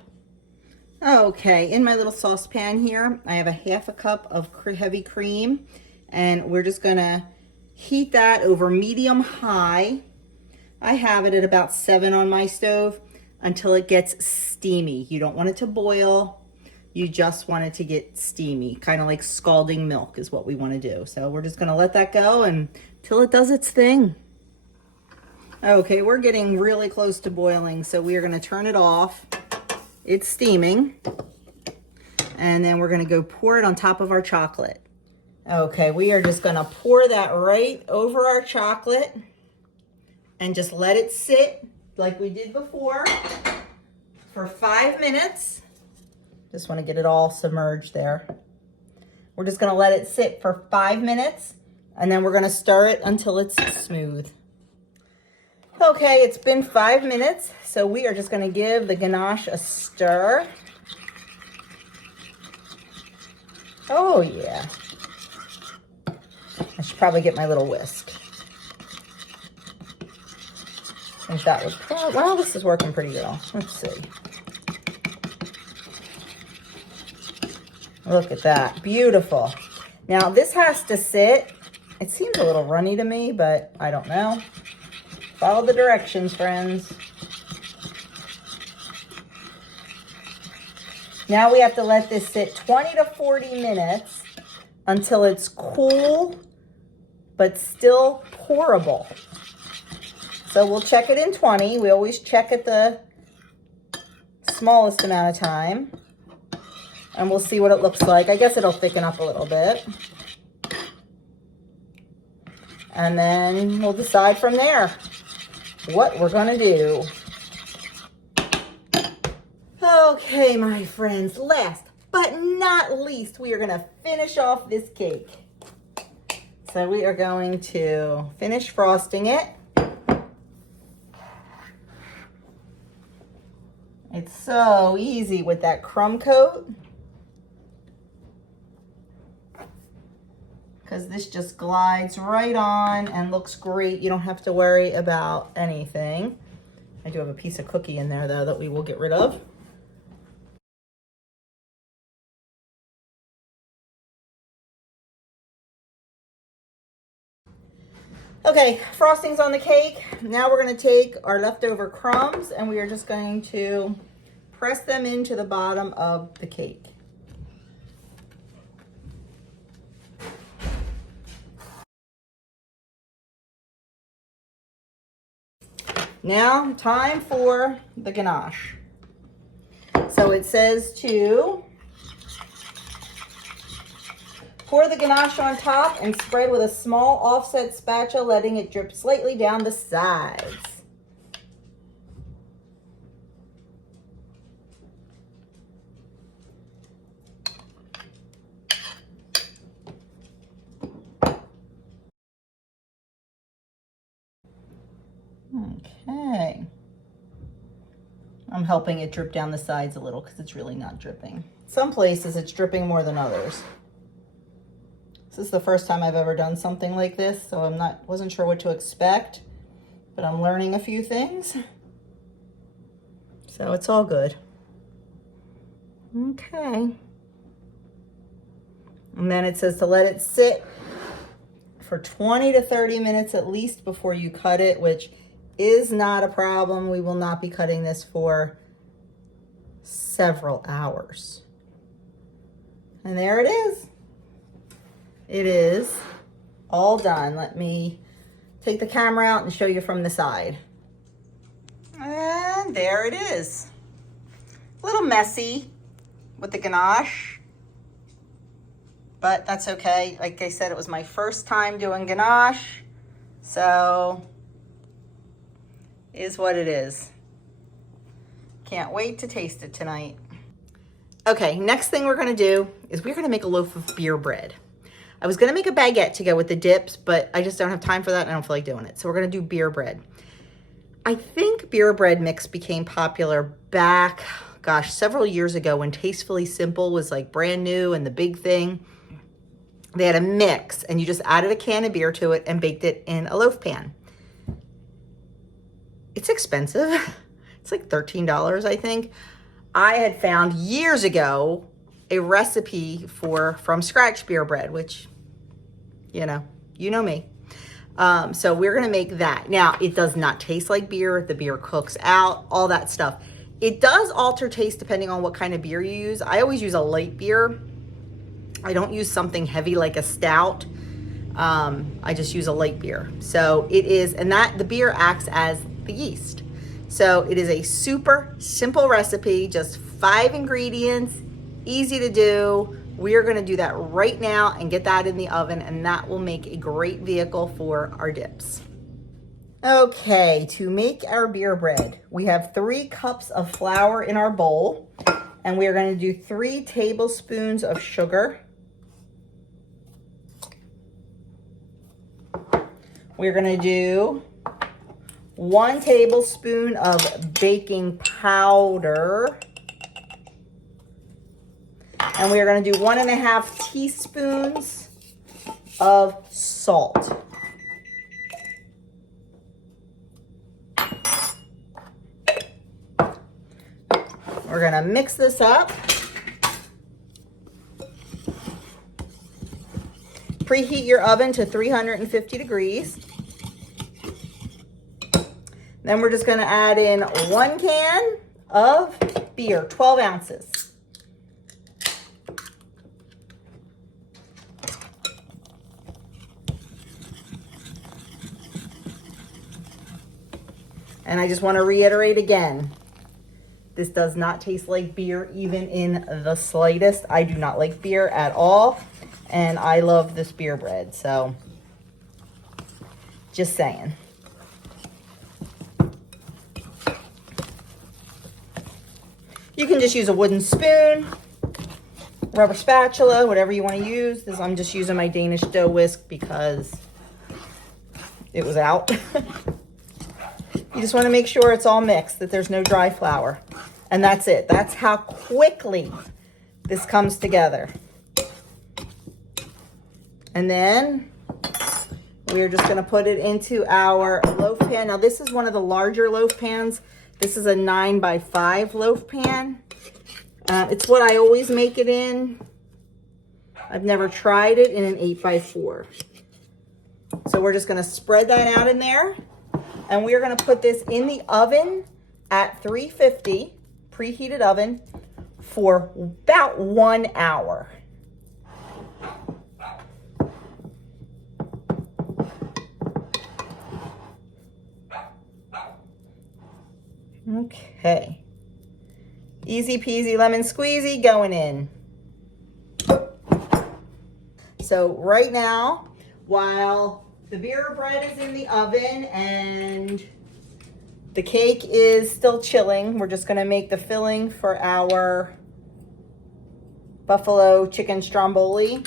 Okay, in my little saucepan here, I have a half a cup of heavy cream, and we're just gonna heat that over medium high. I have it at about 7 on my stove until it gets steamy. You don't want it to boil. You just want it to get steamy, kind of like scalding milk is what we want to do. So we're just gonna let that go until it does its thing. Okay, we're getting really close to boiling, so we are gonna turn it off. It's steaming. And then we're gonna go pour it on top of our chocolate. Okay, we are just gonna pour that right over our chocolate and just let it sit like we did before for 5 minutes. Just wanna get it all submerged there. We're just gonna let it sit for 5 minutes, and then we're gonna stir it until it's smooth. Okay, it's been 5 minutes, so we are just gonna give the ganache a stir. Oh yeah. I should probably get my little whisk. I think that would probably, well, this is working pretty good. Let's see. Look at that, beautiful. Now this has to sit. It seems a little runny to me, but I don't know. Follow the directions, friends. Now we have to let this sit 20 to 40 minutes until it's cool, but still pourable. So we'll check it in 20. We always check at the smallest amount of time. And we'll see what it looks like. I guess it'll thicken up a little bit. And then we'll decide from there what we're gonna do. Okay, my friends, last but not least, we are gonna finish off this cake. So we are going to finish frosting it. It's so easy with that crumb coat, because this just glides right on and looks great. You don't have to worry about anything. I do have a piece of cookie in there though that we will get rid of. Okay, frosting's on the cake. Now we're gonna take our leftover crumbs and we are just going to press them into the bottom of the cake. Now, time for the ganache. So it says to pour the ganache on top and spread with a small offset spatula, letting it drip slightly down the sides. Okay. I'm helping it drip down the sides a little because it's really not dripping. Some places it's dripping more than others. This is the first time I've ever done something like this, so wasn't sure what to expect, but I'm learning a few things. So it's all good. Okay. And then it says to let it sit for 20 to 30 minutes at least before you cut it, which is not a problem. We will not be cutting this for several hours. And there it is. It is all done. Let me take the camera out and show you from the side. And there it is. A little messy with the ganache, but that's okay. Like I said, it was my first time doing ganache, so is what it is. Can't wait to taste it tonight. Okay, next thing we're gonna do is we're gonna make a loaf of beer bread. I was gonna make a baguette to go with the dips, but I just don't have time for that and I don't feel like doing it. So we're gonna do beer bread. I think beer bread mix became popular back, gosh, several years ago when Tastefully Simple was like brand new and the big thing. They had a mix and you just added a can of beer to it and baked it in a loaf pan. It's expensive. It's like $13, I think. I had found years ago a recipe for from scratch beer bread, which, you know me. So we're gonna make that. Now, it does not taste like beer. The beer cooks out, all that stuff. It does alter taste depending on what kind of beer you use. I always use a light beer. I don't use something heavy like a stout. I just use a light beer. So it is, and that the beer acts as the yeast. So it is a super simple recipe, just 5 ingredients, easy to do. We are gonna do that right now and get that in the oven, and that will make a great vehicle for our dips. Okay, to make our beer bread, we have 3 cups of flour in our bowl, and we are gonna do 3 tablespoons of sugar. We're gonna do 1 tablespoon of baking powder. And we are gonna do 1.5 teaspoons of salt. We're gonna mix this up. Preheat your oven to 350 degrees. Then we're just gonna add in 1 can of beer, 12 ounces. And I just wanna reiterate again, this does not taste like beer even in the slightest. I do not like beer at all, and I love this beer bread, so just saying. You can just use a wooden spoon, rubber spatula, whatever you want to use. I'm just using my Danish dough whisk because it was out. You just want to make sure it's all mixed, that there's no dry flour. And that's it. That's how quickly this comes together. And then we're just going to put it into our loaf pan. Now, this is one of the larger loaf pans. This is a 9x5 loaf pan. It's what I always make it in. I've never tried it in an 8x4. So we're just going to spread that out in there. And we're going to put this in the oven at 350, preheated oven, for about 1 hour. Okay. Easy peasy lemon squeezy going in. So right now, while the beer bread is in the oven and the cake is still chilling, we're just gonna make the filling for our buffalo chicken stromboli.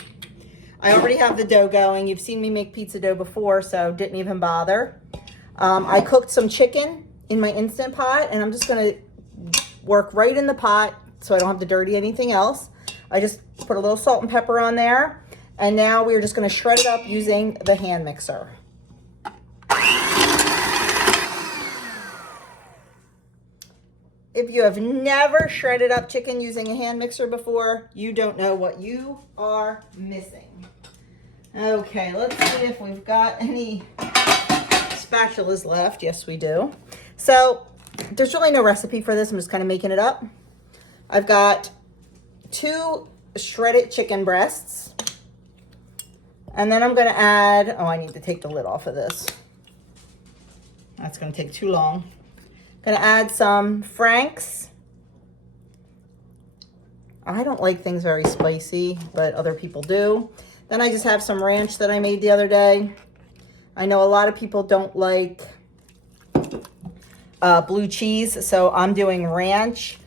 I already have the dough going. You've seen me make pizza dough before, so didn't even bother. I cooked some chicken in my Instant Pot, and I'm just gonna work right in the pot so I don't have to dirty anything else. I just put a little salt and pepper on there, and now we're just gonna shred it up using the hand mixer. If you have never shredded up chicken using a hand mixer before, you don't know what you are missing. Okay, let's see if we've got any spatulas left. Yes, we do. So there's really no recipe for this. I'm just kind of making it up. I've got 2 shredded chicken breasts. And then I'm going to add, oh, I need to take the lid off of this. That's going to take too long. Going to add some Frank's. I don't like things very spicy, but other people do. Then I just have some ranch that I made the other day. I know a lot of people don't like blue cheese, so I'm doing ranch.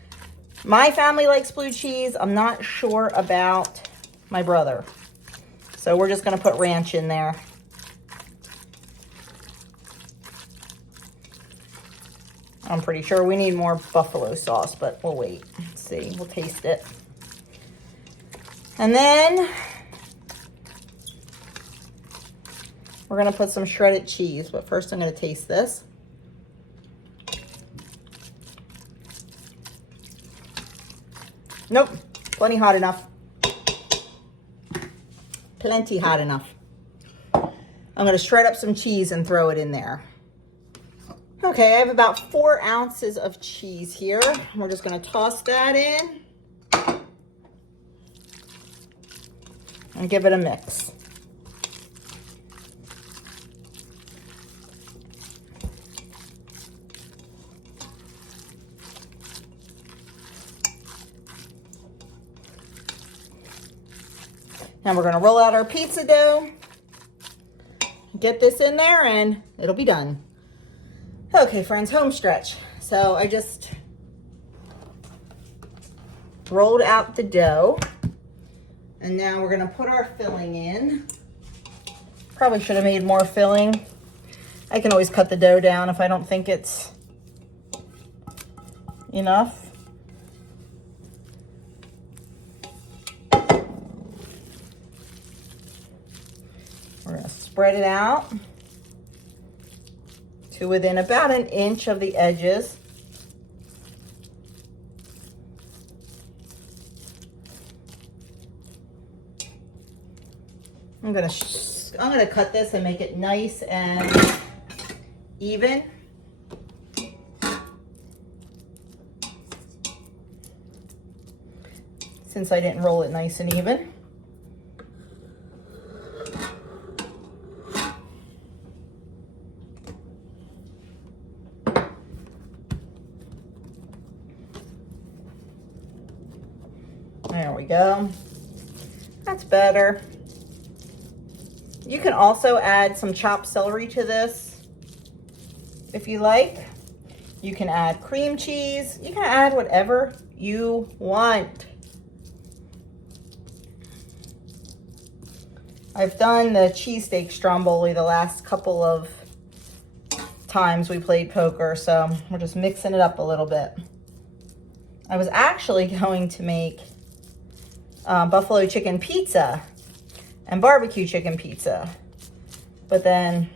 My family likes blue cheese. I'm not sure about my brother. So we're just going to put ranch in there. I'm pretty sure we need more buffalo sauce, but we'll wait. Let's see. We'll taste it. And then we're going to put some shredded cheese, but first I'm going to taste this. Nope, plenty hot enough. Plenty hot enough. I'm gonna shred up some cheese and throw it in there. Okay, I have about 4 ounces of cheese here. We're just gonna toss that in and give it a mix. Now we're gonna roll out our pizza dough, get this in there, and it'll be done. Okay, friends, home stretch. So I just rolled out the dough, and now we're gonna put our filling in. Probably should have made more filling. I can always cut the dough down if I don't think it's enough. We're gonna spread it out to within about 1 inch of the edges. I'm gonna cut this and make it nice and even. Since I didn't roll it nice and even. There we go. That's better. You can also add some chopped celery to this if you like. You can add cream cheese. You can add whatever you want. I've done the cheesesteak stromboli the last couple of times we played poker, so we're just mixing it up a little bit. I was actually going to make buffalo chicken pizza and barbecue chicken pizza, but then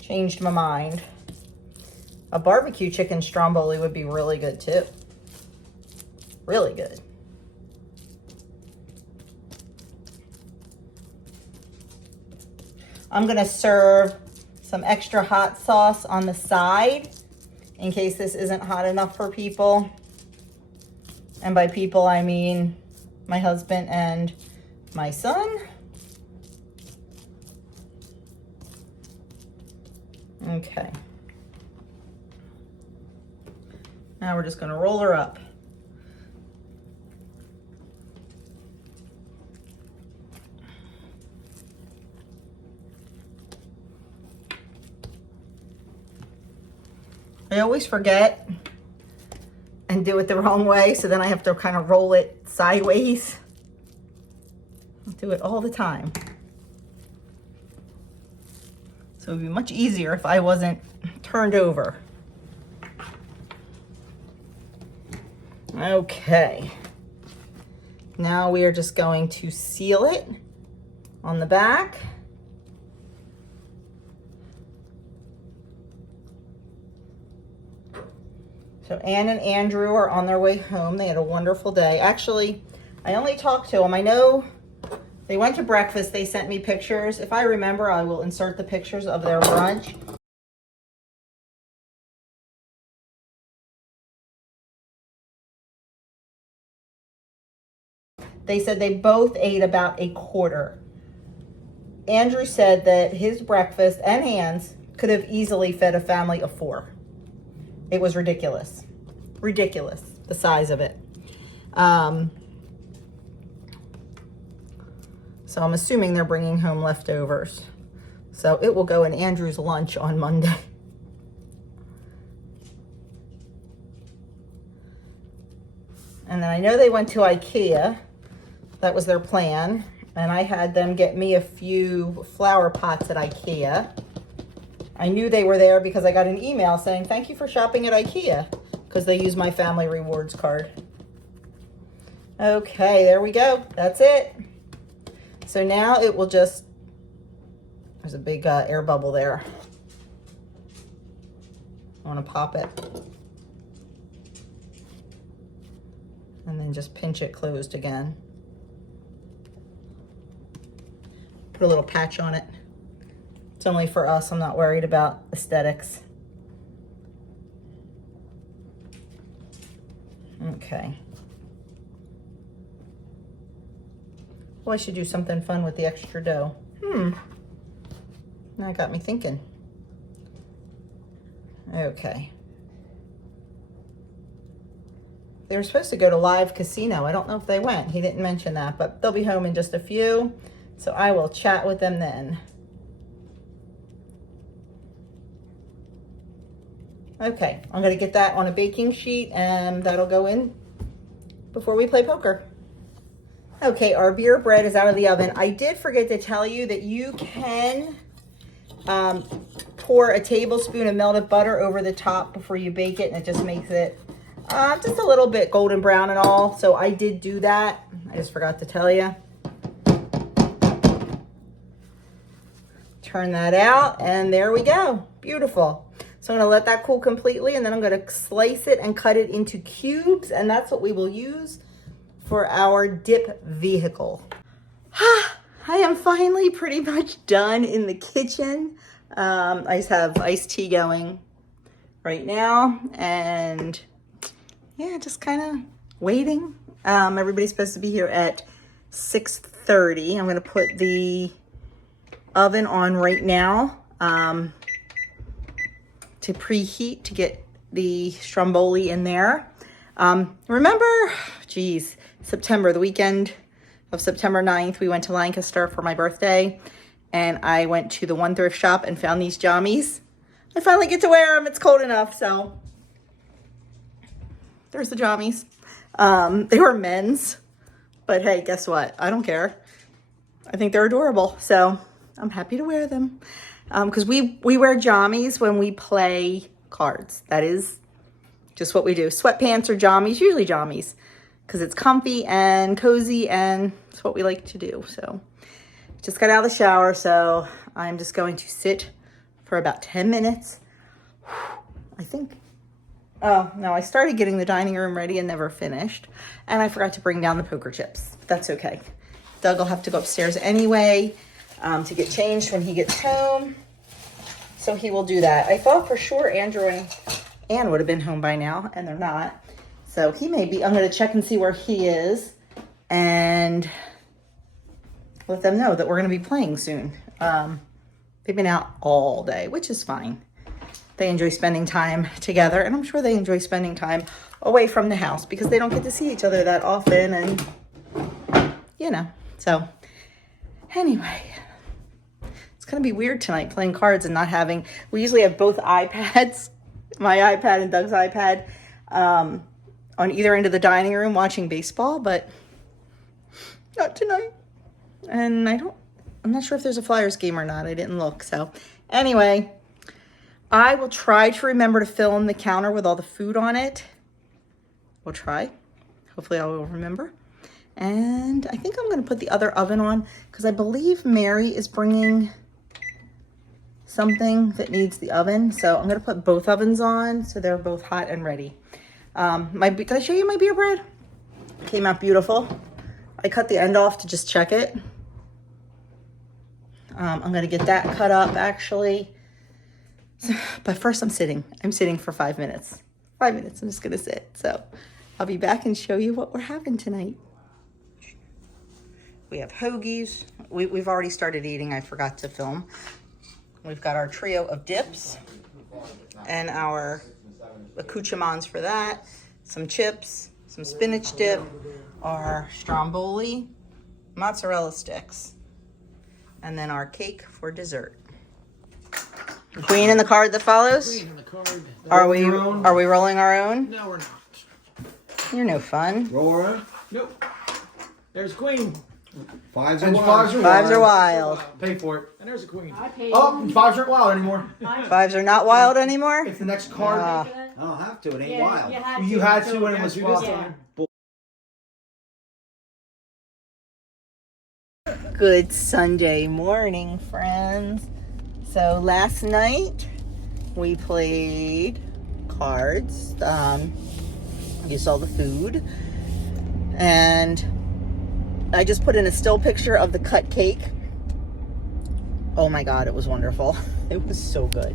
changed my mind. A barbecue chicken stromboli would be really good too. Really good. I'm gonna serve some extra hot sauce on the side in case this isn't hot enough for people. And by people, I mean my husband and my son. Okay. Now we're just gonna roll her up. I always forget and do it the wrong way, so then I have to kind of roll it sideways. I do it all the time. So it would be much easier if I wasn't turned over. Okay. Now we are just going to seal it on the back. So Ann and Andrew are on their way home. They had a wonderful day. Actually, I only talked to them. I know they went to breakfast. They sent me pictures. If I remember, I will insert the pictures of their brunch. They said they both ate about a quarter. Andrew said that his breakfast and Ann's could have easily fed a family of 4. It was ridiculous. Ridiculous, the size of it. So I'm assuming they're bringing home leftovers. So it will go in Andrew's lunch on Monday. And then I know they went to IKEA. That was their plan. And I had them get me a few flower pots at IKEA. I knew they were there because I got an email saying, thank you for shopping at IKEA, because they use my family rewards card. Okay, there we go. That's it. So now it will just, there's a big air bubble there. I want to pop it. And then just pinch it closed again. Put a little patch on it. It's only for us. I'm not worried about aesthetics. Okay. Well, I should do something fun with the extra dough. Now it got me thinking. Okay. They were supposed to go to Live Casino. I don't know if they went. He didn't mention that, but they'll be home in just a few. So I will chat with them then. Okay, I'm gonna get that on a baking sheet and that'll go in before we play poker. Okay, our beer bread is out of the oven. I did forget to tell you that you can pour a tablespoon of melted butter over the top before you bake it, and it just makes it just a little bit golden brown and all. So I did do that. I just forgot to tell you. Turn that out, and there we go. Beautiful. So I'm gonna let that cool completely, and then I'm gonna slice it and cut it into cubes, and that's what we will use for our dip vehicle. I am finally pretty much done in the kitchen. I just have iced tea going right now, and yeah, just kind of waiting. Everybody's supposed to be here at 6:30. I'm gonna put the oven on right now to preheat to get the stromboli in there. Remember, geez, September, the weekend of September 9th, we went to Lancaster for my birthday, and I went to the one thrift shop and found these jammies. I finally get to wear them. It's cold enough, so there's the jammies. They were men's, but hey, guess what? I don't care. I think they're adorable, so I'm happy to wear them. Because we wear jammies when we play cards. That is just what we do. Sweatpants or jammies, usually jammies, because it's comfy and cozy, and it's what we like to do. So just got out of the shower, so I'm just going to sit for about 10 minutes. I think, oh no, I started getting the dining room ready and never finished, and I forgot to bring down the poker chips, but that's okay. Doug will have to go upstairs anyway to get changed when he gets home, so he will do that. I thought for sure Andrew and Ann would have been home by now, and they're not. So he may be. I'm going to check and see where he is and let them know that we're going to be playing soon. They've been out all day, which is fine. They enjoy spending time together, and I'm sure they enjoy spending time away from the house because they don't get to see each other that often, and you know. So anyway, it's going to be weird tonight playing cards and not having, we usually have both iPads, my iPad and Doug's iPad, on either end of the dining room watching baseball, but not tonight. And I'm not sure if there's a Flyers game or not. I didn't look. So anyway, I will try to remember to film the counter with all the food on it. We'll try. Hopefully I will remember. And I think I'm going to put the other oven on because I believe Mary is bringing something that needs the oven. So I'm going to put both ovens on so they're both hot and ready. Did I show you my beer bread? Came out beautiful. I cut the end off to just check it. I'm going to get that cut up actually. But first I'm sitting for 5 minutes. 5 minutes, I'm just going to sit. So I'll be back and show you what we're having tonight. We have hoagies. We've already started eating. I forgot to film. We've got our trio of dips and our accoutrements for that. Some chips, some spinach dip, our stromboli, mozzarella sticks, and then our cake for dessert. Queen in the card that follows? Queen in the card. Are we rolling our own? No, we're not. You're no fun. Roll her. Nope. There's queen. Fives And are fives wild. are Fives are wild. Pay for it. And there's a queen. I paid. Oh, fives aren't wild anymore. Fives are not wild anymore? It's the next card. Ah. I don't have to. It ain't Yeah, wild. You had to so when it we was had to wild. this time. Good Sunday morning, friends. So last night we played cards. You saw the food. And I just put in a still picture of the cut cake. Oh my God, it was wonderful. It was so good.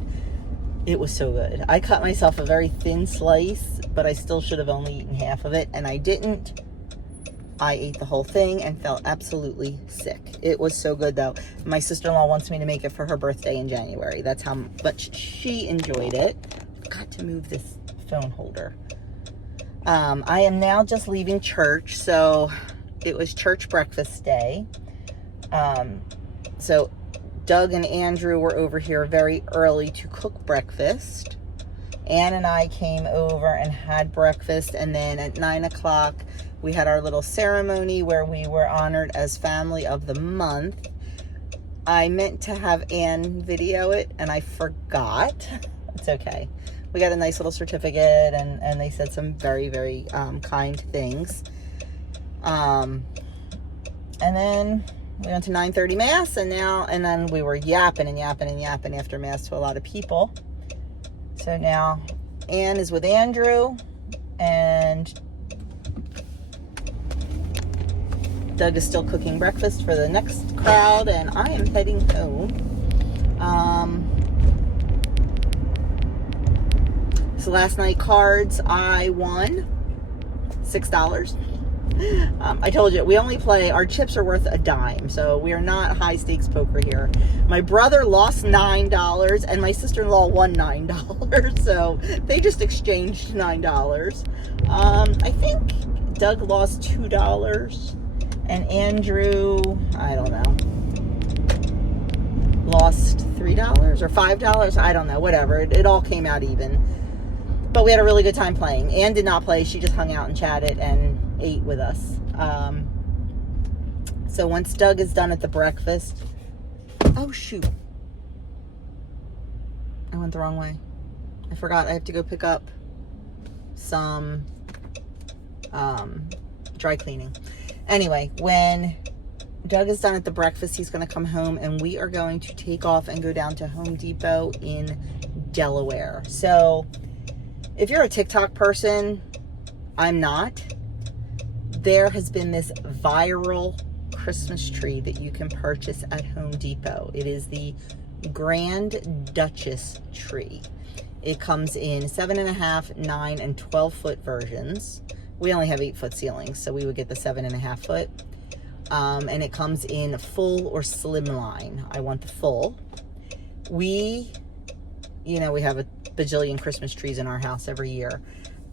It was so good. I cut myself a very thin slice, but I still should have only eaten half of it, and I didn't. I ate the whole thing and felt absolutely sick. It was so good, though. My sister-in-law wants me to make it for her birthday in January. That's how much she enjoyed it. Got to move this phone holder. I am now just leaving church, so it was church breakfast day. So Doug and Andrew were over here very early to cook breakfast. Ann and I came over and had breakfast, and then at 9 o'clock we had our little ceremony where we were honored as Family of the Month. I meant to have Ann video it, and I forgot. It's okay. We got a nice little certificate, and they said some very, very kind things. And then we went to 9:30 Mass, and then we were yapping and yapping and yapping after Mass to a lot of people. So now Ann is with Andrew, and Doug is still cooking breakfast for the next crowd, and I am heading home. So last night cards, I won $6. I told you, we only play, our chips are worth a dime, so we are not high stakes poker here. My brother lost $9 and my sister-in-law won $9, so they just exchanged $9. I think Doug lost $2 and Andrew, I don't know, lost $3 or $5. I don't know, whatever. It all came out even. But we had a really good time playing. Ann did not play. She just hung out and chatted and ate with us. So once Doug is done at the breakfast, oh shoot, I went the wrong way. I forgot I have to go pick up some dry cleaning. Anyway, when Doug is done at the breakfast, he's going to come home and we are going to take off and go down to Home Depot in Delaware. So if you're a TikTok person, I'm not. There has been this viral Christmas tree that you can purchase at Home Depot. It is the Grand Duchess tree. It comes in 7.5, 9, and 12-foot versions. We only have 8-foot ceilings, so we would get the 7.5 foot. And it comes in full or slim line. I want the full. We have a bajillion Christmas trees in our house every year.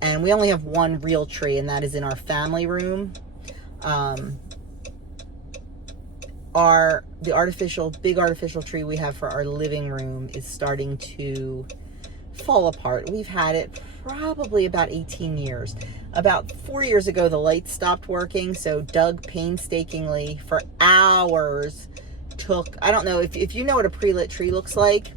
And we only have one real tree, and that is in our family room. The big artificial tree we have for our living room is starting to fall apart. We've had it probably about 18 years. About 4 years ago, the lights stopped working, so Doug painstakingly, for hours, I don't know, if you know what a pre-lit tree looks like,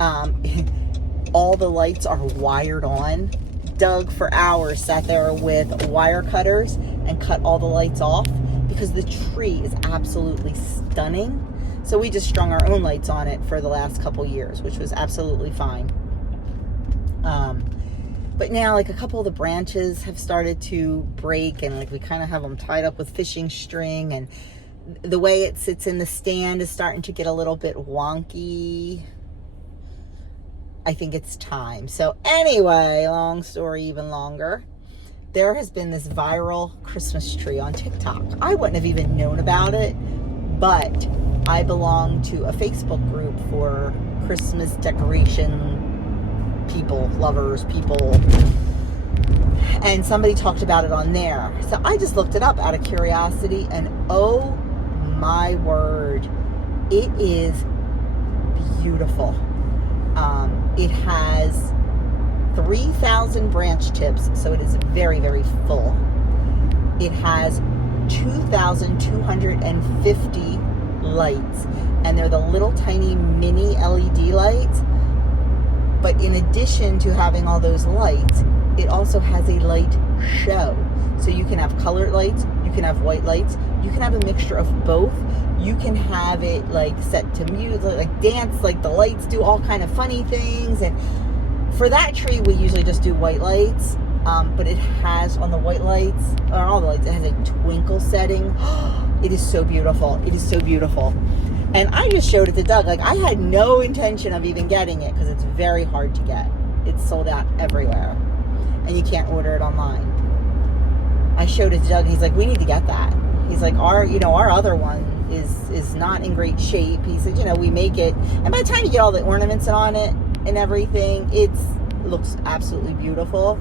all the lights are wired on. Doug, for hours, sat there with wire cutters and cut all the lights off because the tree is absolutely stunning. So we just strung our own lights on it for the last couple years, which was absolutely fine. But now, like, a couple of the branches have started to break, and like we kind of have them tied up with fishing string, and the way it sits in the stand is starting to get a little bit wonky. I think it's time. So anyway, long story even longer, there has been this viral Christmas tree on TikTok. I wouldn't have even known about it, but I belong to a Facebook group for Christmas decoration lovers, and somebody talked about it on there. So I just looked it up out of curiosity, and oh my word, it is beautiful. It has 3,000 branch tips, so it is very, very full. It has 2,250 lights, and they're the little tiny mini LED lights. But in addition to having all those lights, it also has a light show. So you can have colored lights, you can have white lights, you can have a mixture of both. You can have it like set to music, like dance, like the lights do all kind of funny things. And for that tree, we usually just do white lights. but it has on the white lights, or all the lights, it has a twinkle setting. It is so beautiful. It is so beautiful. And I just showed it to Doug. Like, I had no intention of even getting it because it's very hard to get. It's sold out everywhere. And you can't order it online. I showed it to Doug and he's like, we need to get that. He's like, our other one is not in great shape. He said, we make it. And by the time you get all the ornaments on it and everything, it looks absolutely beautiful.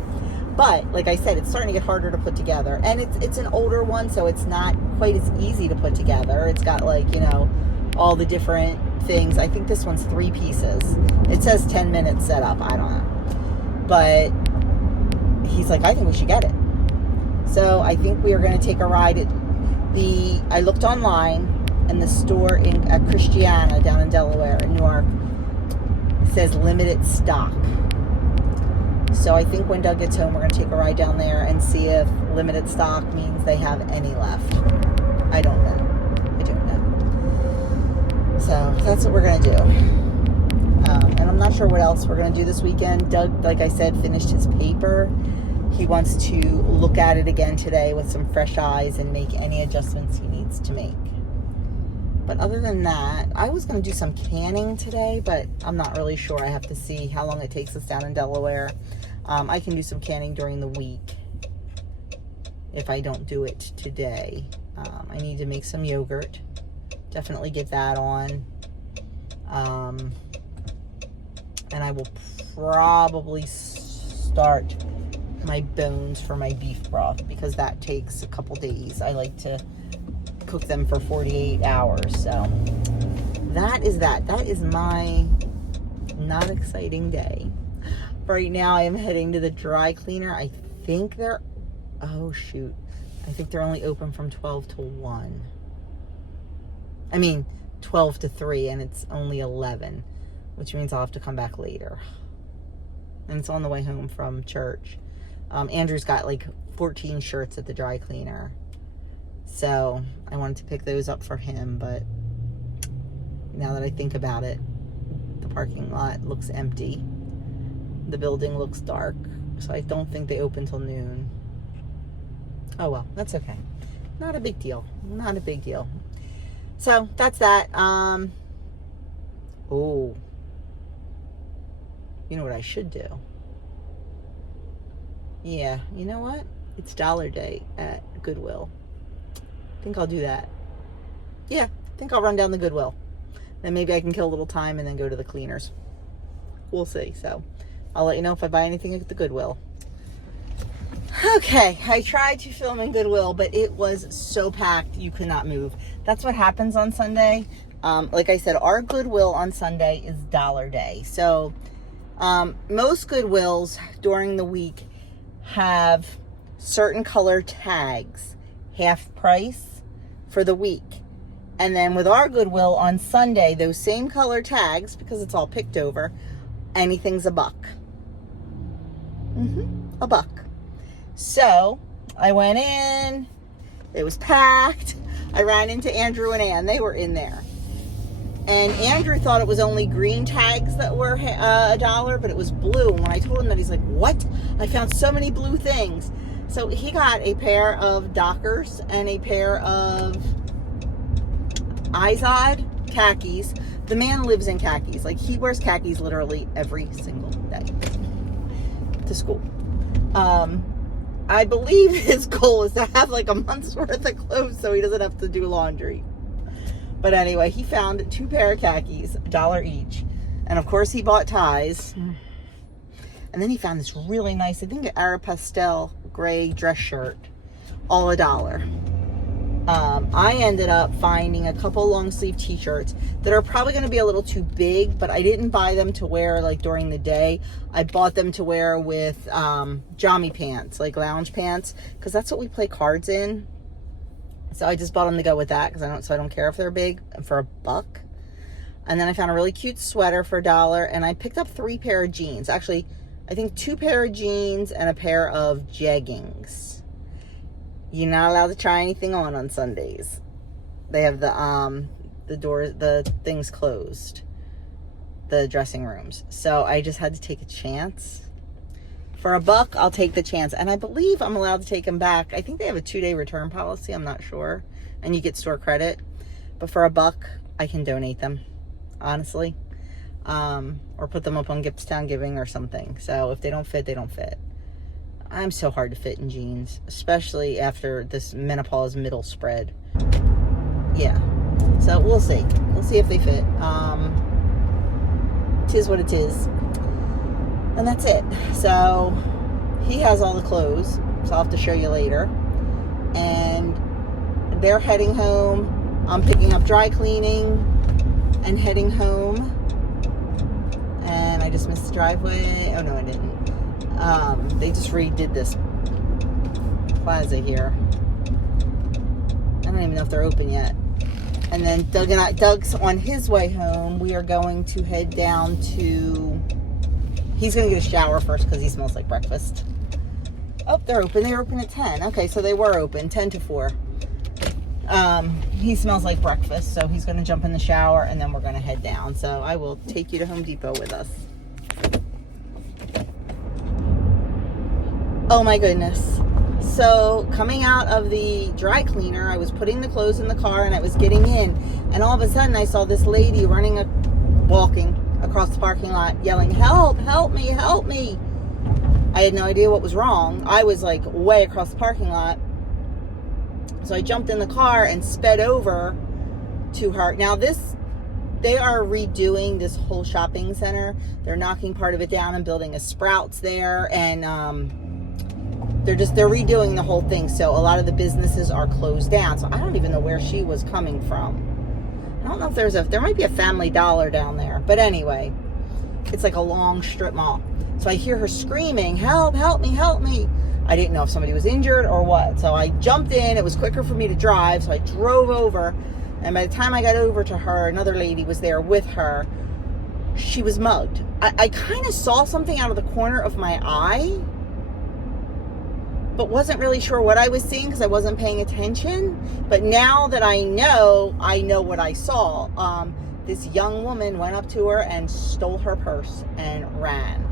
But like I said, it's starting to get harder to put together. And it's an older one, so it's not quite as easy to put together. It's got all the different things. I think this one's 3 pieces. It says 10 minutes setup. I don't know. But he's like, I think we should get it. So I think we are going to take a ride I looked online, and the store at Christiana down in Delaware in Newark says limited stock. So I think when Doug gets home, we're going to take a ride down there and see if limited stock means they have any left. I don't know. So that's what we're going to do. And I'm not sure what else we're going to do this weekend. Doug, like I said, finished his paper. He wants to look at it again today with some fresh eyes and make any adjustments he needs to make. But other than that, I was going to do some canning today, but I'm not really sure. I have to see how long it takes us down in Delaware. I can do some canning during the week if I don't do it today. I need to make some yogurt. Definitely get that on. And I will probably start my bones for my beef broth because that takes a couple days. I like to cook them for 48 hours. So that is that. That is my not exciting day. Right now I am heading to the dry cleaner. I think they're only open from 12 to 1. 12 to 3, and it's only 11, which means I'll have to come back later. And it's on the way home from church. Andrew's got 14 shirts at the dry cleaner. So I wanted to pick those up for him, but now that I think about it, the parking lot looks empty. The building looks dark, so I don't think they open till noon. Oh well, that's okay. Not a big deal. Not a big deal. So that's that. You know what I should do? Yeah, you know what? It's Dollar Day at Goodwill. I think I'll do that. Yeah, I think I'll run down the Goodwill. Then maybe I can kill a little time and then go to the cleaners. We'll see. So I'll let you know if I buy anything at the Goodwill. Okay, I tried to film in Goodwill, but it was so packed you could not move. That's what happens on Sunday. Like I said, our Goodwill on Sunday is Dollar Day. So most Goodwills during the week have certain color tags, half price for the week. And then with our Goodwill on Sunday, those same color tags, because it's all picked over, anything's $1. $1. So I went in, it was packed. I ran into Andrew and Ann, they were in there. And Andrew thought it was only green tags that were $1, but it was blue. And when I told him that, he's like, what? I found so many blue things. So he got a pair of Dockers and a pair of Izod khakis. The man lives in khakis. He wears khakis literally every single day to school. I believe his goal is to have a month's worth of clothes so he doesn't have to do laundry. But anyway, he found 2 pair of khakis, $1 each. And of course he bought ties. And then he found this really nice, I think an Arab pastel gray dress shirt, all $1. I ended up finding a couple long sleeve t-shirts that are probably going to be a little too big, but I didn't buy them to wear during the day. I bought them to wear with jammy pants, lounge pants, because that's what we play cards in. So I just bought them to go with that because I don't care if they're big, for $1. And then I found a really cute sweater for $1, and I picked up 3 pair of jeans. Actually, I think 2 pair of jeans and a pair of jeggings. You're not allowed to try anything on Sundays. They have the doors, the things closed, the dressing rooms. So I just had to take a chance. For $1, I'll take the chance. And I believe I'm allowed to take them back. I think they have a 2-day return policy. I'm not sure. And you get store credit. But for $1, I can donate them, honestly. Or put them up on Gibbstown Giving or something. So if they don't fit, they don't fit. I'm so hard to fit in jeans, especially after this menopause middle spread. Yeah. So we'll see. We'll see if they fit. Tis what it is. And that's it. So he has all the clothes, so I'll have to show you later. And they're heading home. I'm picking up dry cleaning and heading home. And I just missed the driveway. Oh no, I didn't. They just redid this plaza here. I don't even know if they're open yet. And then Doug's on his way home. We are going to head down to... He's going to get a shower first because he smells like breakfast. Oh, they're open. They're open at 10. Okay, so they were open, 10 to 4. He smells like breakfast, so he's going to jump in the shower, and then we're going to head down. So I will take you to Home Depot with us. Oh, my goodness. So coming out of the dry cleaner, I was putting the clothes in the car, and I was getting in. And all of a sudden, I saw this lady walking across the parking lot yelling, "Help, help me, help me." I had no idea what was wrong. I was like way across the parking lot. So I jumped in the car and sped over to her. Now they are redoing this whole shopping center. They're knocking part of it down and building a Sprouts there. And they're redoing the whole thing. So a lot of the businesses are closed down. So I don't even know where she was coming from. I don't know if there might be a Family Dollar down there. But anyway, it's like a long strip mall. So I hear her screaming, "Help, help me, help me." I didn't know if somebody was injured or what. So I jumped in. It was quicker for me to drive. So I drove over. And by the time I got over to her, another lady was there with her. She was mugged. I kind of saw something out of the corner of my eye, but wasn't really sure what I was seeing because I wasn't paying attention. But now that I know what I saw. This young woman went up to her and stole her purse and ran.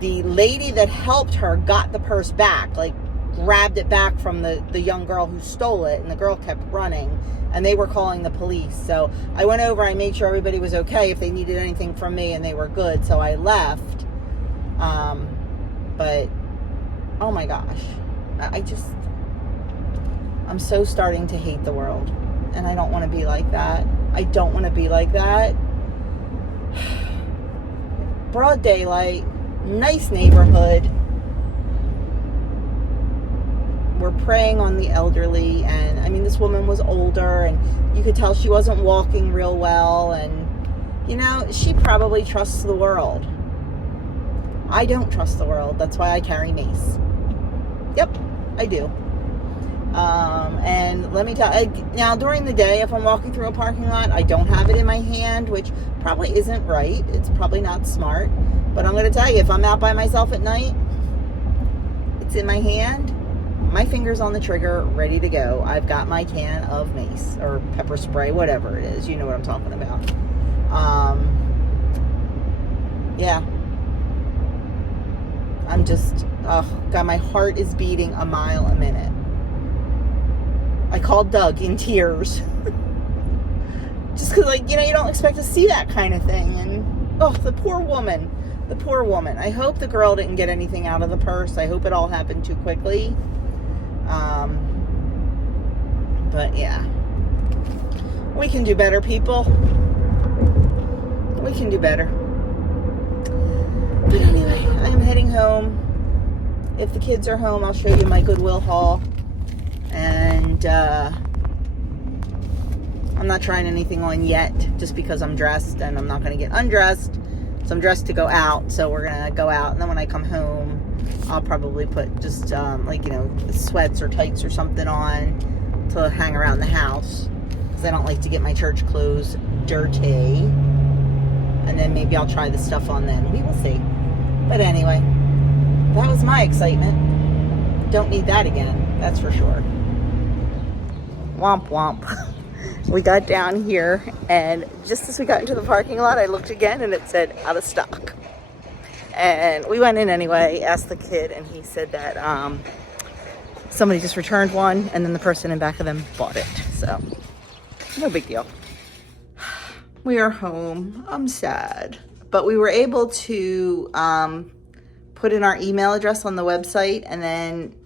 The lady that helped her got the purse back, like grabbed it back from the young girl who stole it, and the girl kept running, and they were calling the police. So I went over, I made sure everybody was okay, if they needed anything from me, and they were good, so I left. But, oh my gosh, I'm so starting to hate the world, and I don't want to be like that. I don't want to be like that. Broad daylight, nice neighborhood. We're preying on the elderly, and I mean, this woman was older, and you could tell she wasn't walking real well, and you know, she probably trusts the world. I don't trust the world. That's why I carry mace. Yep, I do. And let me tell you, now during the day, if I'm walking through a parking lot, I don't have it in my hand, which probably isn't right. It's probably not smart. But I'm going to tell you, if I'm out by myself at night, it's in my hand, my finger's on the trigger, ready to go. I've got my can of mace or pepper spray, whatever it is. You know what I'm talking about. Yeah. I'm just, oh God, my heart is beating a mile a minute. I called Doug in tears. Just because, like, you know, you don't expect to see that kind of thing. And, oh, the poor woman. The poor woman. I hope the girl didn't get anything out of the purse. I hope it all happened too quickly. But, yeah. We can do better, people. We can do better. But anyway, I'm heading home. If the kids are home, I'll show you my Goodwill haul. And I'm not trying anything on yet, just because I'm dressed and I'm not going to get undressed. So I'm dressed to go out, so we're going to go out. And then when I come home, I'll probably put just like, you know, sweats or tights or something on to hang around the house, because I don't like to get my church clothes dirty. And then maybe I'll try the stuff on then. We will see. But anyway, that was my excitement. Don't need that again, that's for sure. Womp womp. We got down here, and just as we got into the parking lot, I looked again and it said out of stock. And we went in anyway, asked the kid, and he said that somebody just returned one, and then the person in back of them bought it. So, no big deal. We are home. I'm sad. But we were able to put in our email address on the website, and then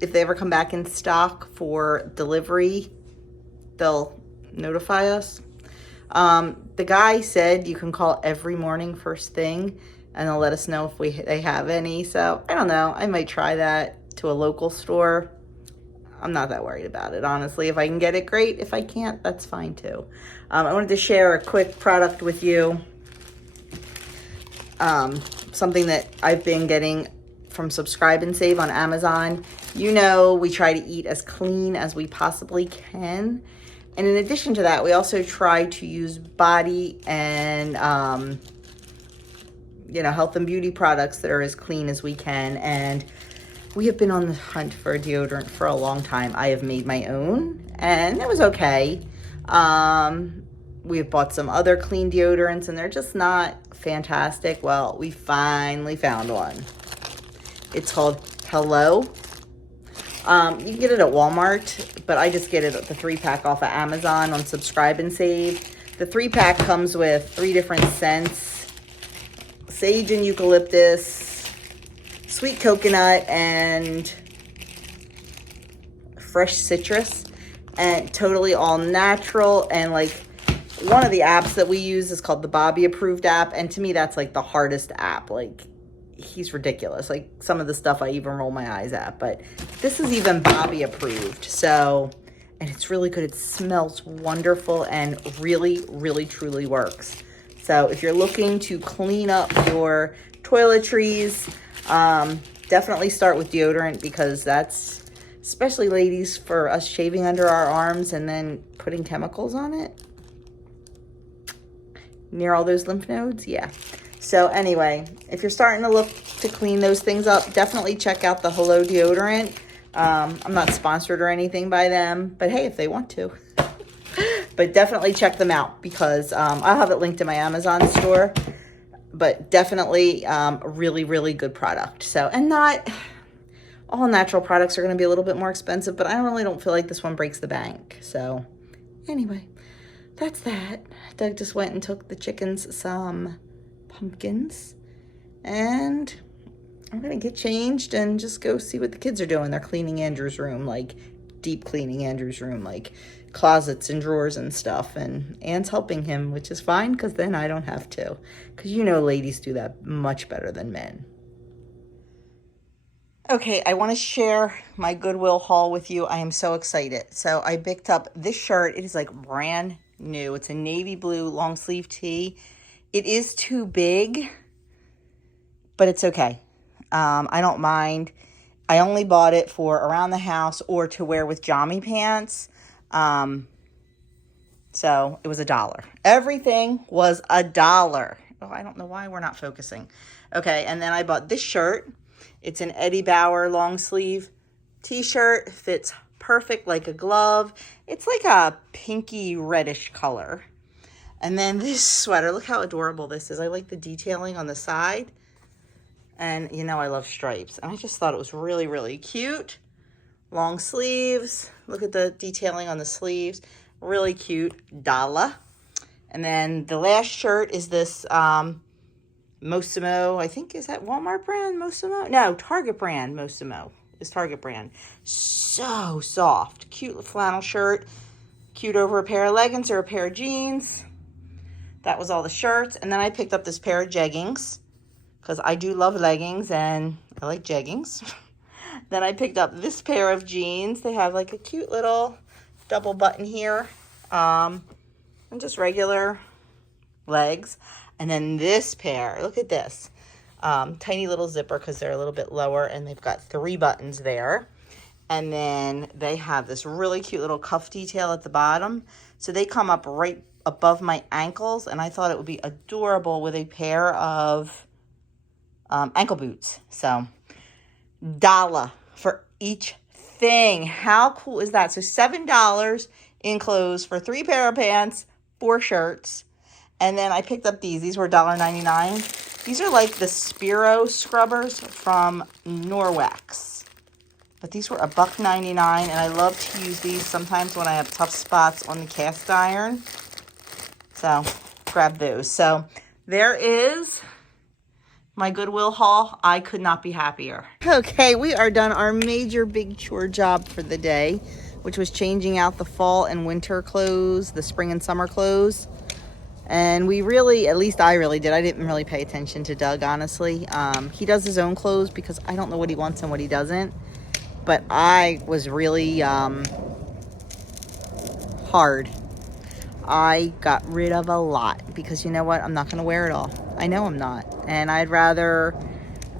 if they ever come back in stock for delivery, they'll notify us. The guy said you can call every morning first thing, and they'll let us know if they have any. So I don't know. I might try that to a local store. I'm not that worried about it, honestly. If I can get it, great. If I can't, that's fine too. I wanted to share a quick product with you. Something that I've been getting from Subscribe and Save on Amazon. You know, we try to eat as clean as we possibly can. And in addition to that, we also try to use body and, health and beauty products that are as clean as we can. And we have been on the hunt for a deodorant for a long time. I have made my own, and it was okay. We have bought some other clean deodorants, and they're just not fantastic. Well, we finally found one. It's called Hello. You can get it at Walmart, but I just get it at the 3-pack off of Amazon on Subscribe and Save. The 3-pack comes with 3 different scents: sage and eucalyptus, sweet coconut, and fresh citrus, and totally all natural. And like, one of the apps that we use is called the Bobby Approved app, and to me that's like the hardest app. Like, he's ridiculous. Like, some of the stuff I even roll my eyes at, but this is even Bobby approved. So, and it's really good. It smells wonderful and really, really, truly works. So if you're looking to clean up your toiletries, definitely start with deodorant, because that's, especially ladies, for us shaving under our arms and then putting chemicals on it near all those lymph nodes. Yeah. So anyway, if you're starting to look to clean those things up, definitely check out the Hello deodorant. I'm not sponsored or anything by them, but hey, if they want to. But definitely check them out, because I'll have it linked in my Amazon store. But definitely a really, really good product. So, and not all natural products are going to be a little bit more expensive, but I really don't feel like this one breaks the bank. So anyway, that's that. Doug just went and took the chickens some pumpkins, and I'm gonna get changed and just go see what the kids are doing. They're cleaning Andrew's room, like deep cleaning Andrew's room, like closets and drawers and stuff, and Anne's helping him, which is fine, because then I don't have to, because ladies do that much better than men. Okay, I want to share my Goodwill haul with you. I am so excited. So I picked up this shirt. It is like brand new. It's a navy blue long sleeve tee. It is too big, but it's okay. I don't mind. I only bought it for around the house or to wear with jammy pants. So it was $1. Everything was $1. Oh, I don't know why we're not focusing. Okay, and then I bought this shirt. It's an Eddie Bauer long sleeve t-shirt. Fits perfect like a glove. It's like a pinky reddish color. And then this sweater, look how adorable this is. I like the detailing on the side. And I love stripes. And I just thought it was really, really cute. Long sleeves. Look at the detailing on the sleeves. Really cute. $1. And then the last shirt is this Mossimo. I think, is that Walmart brand Mossimo? No, Target brand Mossimo. Is Target brand. So soft. Cute flannel shirt. Cute over a pair of leggings or a pair of jeans. That was all the shirts. And then I picked up this pair of jeggings, because I do love leggings and I like jeggings. Then I picked up this pair of jeans. They have like a cute little double button here. And just regular legs. And then this pair, look at this. Tiny little zipper, because they're a little bit lower, and they've got 3 buttons there. And then they have this really cute little cuff detail at the bottom. So they come up right above my ankles, and I thought it would be adorable with a pair of ankle boots. So $1 for each thing. How cool is that? So $7 in clothes for 3 pair of pants, 4 shirts. And then I picked up these. These were $1.99. These are like the Spiro scrubbers from Norwex. But these were $1.99, and I love to use these sometimes when I have tough spots on the cast iron. So, grab those. So, there is my Goodwill haul. I could not be happier. Okay, we are done our major big chore job for the day, which was changing out the fall and winter clothes, the spring and summer clothes. And we really, at least I really did. I didn't really pay attention to Doug, honestly. He does his own clothes because I don't know what he wants and what he doesn't. But I was really hard. I got rid of a lot because you know what? I'm not going to wear it all. I know I'm not. And I'd rather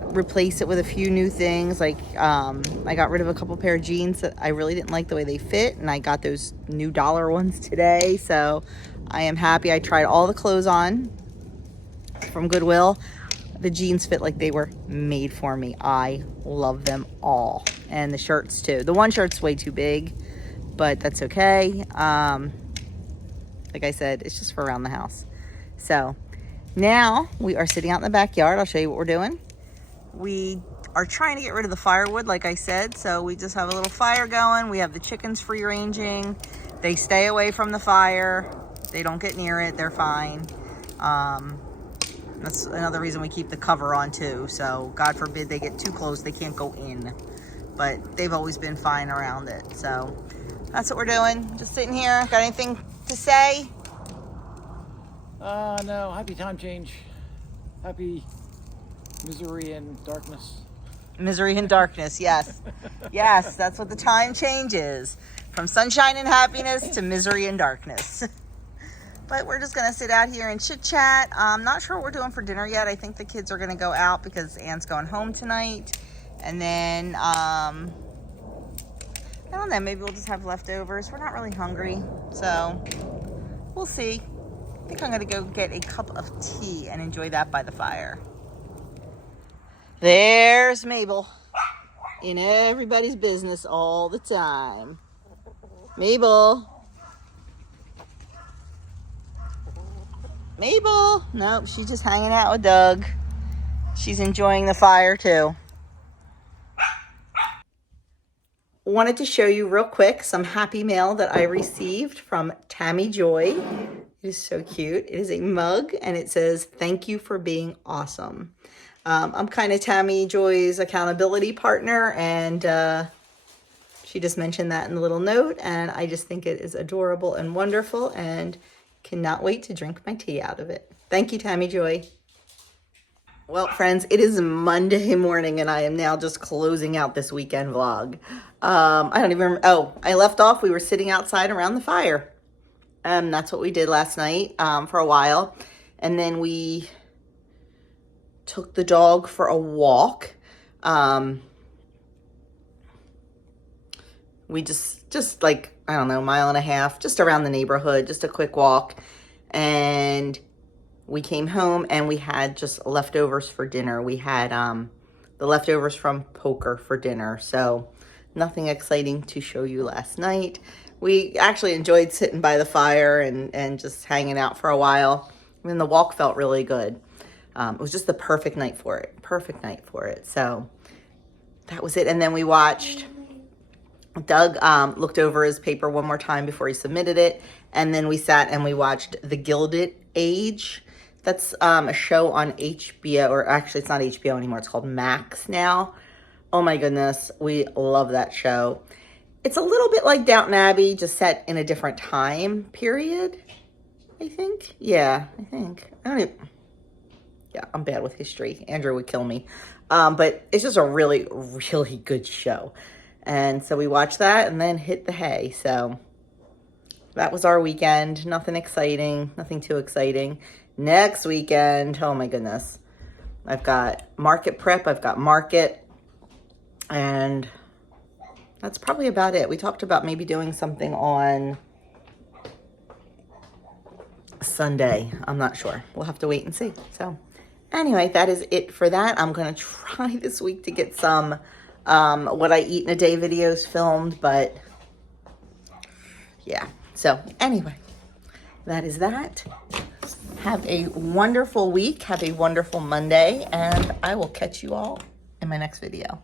replace it with a few new things. Like I got rid of a couple pair of jeans that I really didn't like the way they fit. And I got those new dollar ones today. So I am happy. I tried all the clothes on from Goodwill. The jeans fit like they were made for me. I love them all. And the shirts too. The one shirt's way too big, but that's okay. Like I said, it's just for around the house. So now we are sitting out in the backyard. I'll show you what we're doing. We are trying to get rid of the firewood, like I said. So we just have a little fire going. We have the chickens free ranging. They stay away from the fire. They don't get near it. They're fine. That's another reason we keep the cover on too. So God forbid they get too close, they can't go in. But they've always been fine around it. So that's what we're doing. Just sitting here. Got anything to say? No. Happy time change. Happy misery and darkness. Misery and darkness, yes. Yes, that's what the time change is. From sunshine and happiness to misery and darkness. But we're just going to sit out here and chit-chat. I'm not sure what we're doing for dinner yet. I think the kids are going to go out because Anne's going home tonight. And then, I don't know, maybe we'll just have leftovers. We're not really hungry, so we'll see. I think I'm going to go get a cup of tea and enjoy that by the fire. There's Mabel in everybody's business all the time. Mabel. Mabel. Nope, she's just hanging out with Doug. She's enjoying the fire too. Wanted to show you real quick some happy mail that I received from Tammy Joy. It is so cute. It is a mug and it says, "Thank you for being awesome." I'm kind of Tammy Joy's accountability partner, and she just mentioned that in the little note, and I just think it is adorable and wonderful and cannot wait to drink my tea out of it. Thank you, Tammy Joy. Well, friends, it is Monday morning, and I am now just closing out this weekend vlog. I don't even remember. Oh, I left off. We were sitting outside around the fire. That's what we did last night for a while. And then we took the dog for a walk. We just like, I don't know, 1.5 miles, just around the neighborhood, just a quick walk. And we came home and we had just leftovers for dinner. We had the leftovers from poker for dinner. So nothing exciting to show you last night. We actually enjoyed sitting by the fire and just hanging out for a while. I mean, the walk felt really good. It was just the perfect night for it. Perfect night for it. So that was it. And then we watched, Doug looked over his paper one more time before he submitted it. And then we sat and we watched The Gilded Age. That's a show on HBO, or actually it's not HBO anymore. It's called Max now. Oh my goodness. We love that show. It's a little bit like Downton Abbey, just set in a different time period, I think. Yeah, I think. I don't even... Yeah, I'm bad with history. Andrew would kill me. But it's just a really, really good show. And so we watched that and then hit the hay. So that was our weekend. Nothing exciting. Nothing too exciting. Next weekend, oh my goodness. I've got market prep. I've got market. And that's probably about it. We talked about maybe doing something on Sunday. I'm not sure. We'll have to wait and see. So anyway, that is it for that. I'm going to try this week to get some what I eat in a day videos filmed, but yeah. So anyway, that is that. Have a wonderful week. Have a wonderful Monday. And I will catch you all in my next video.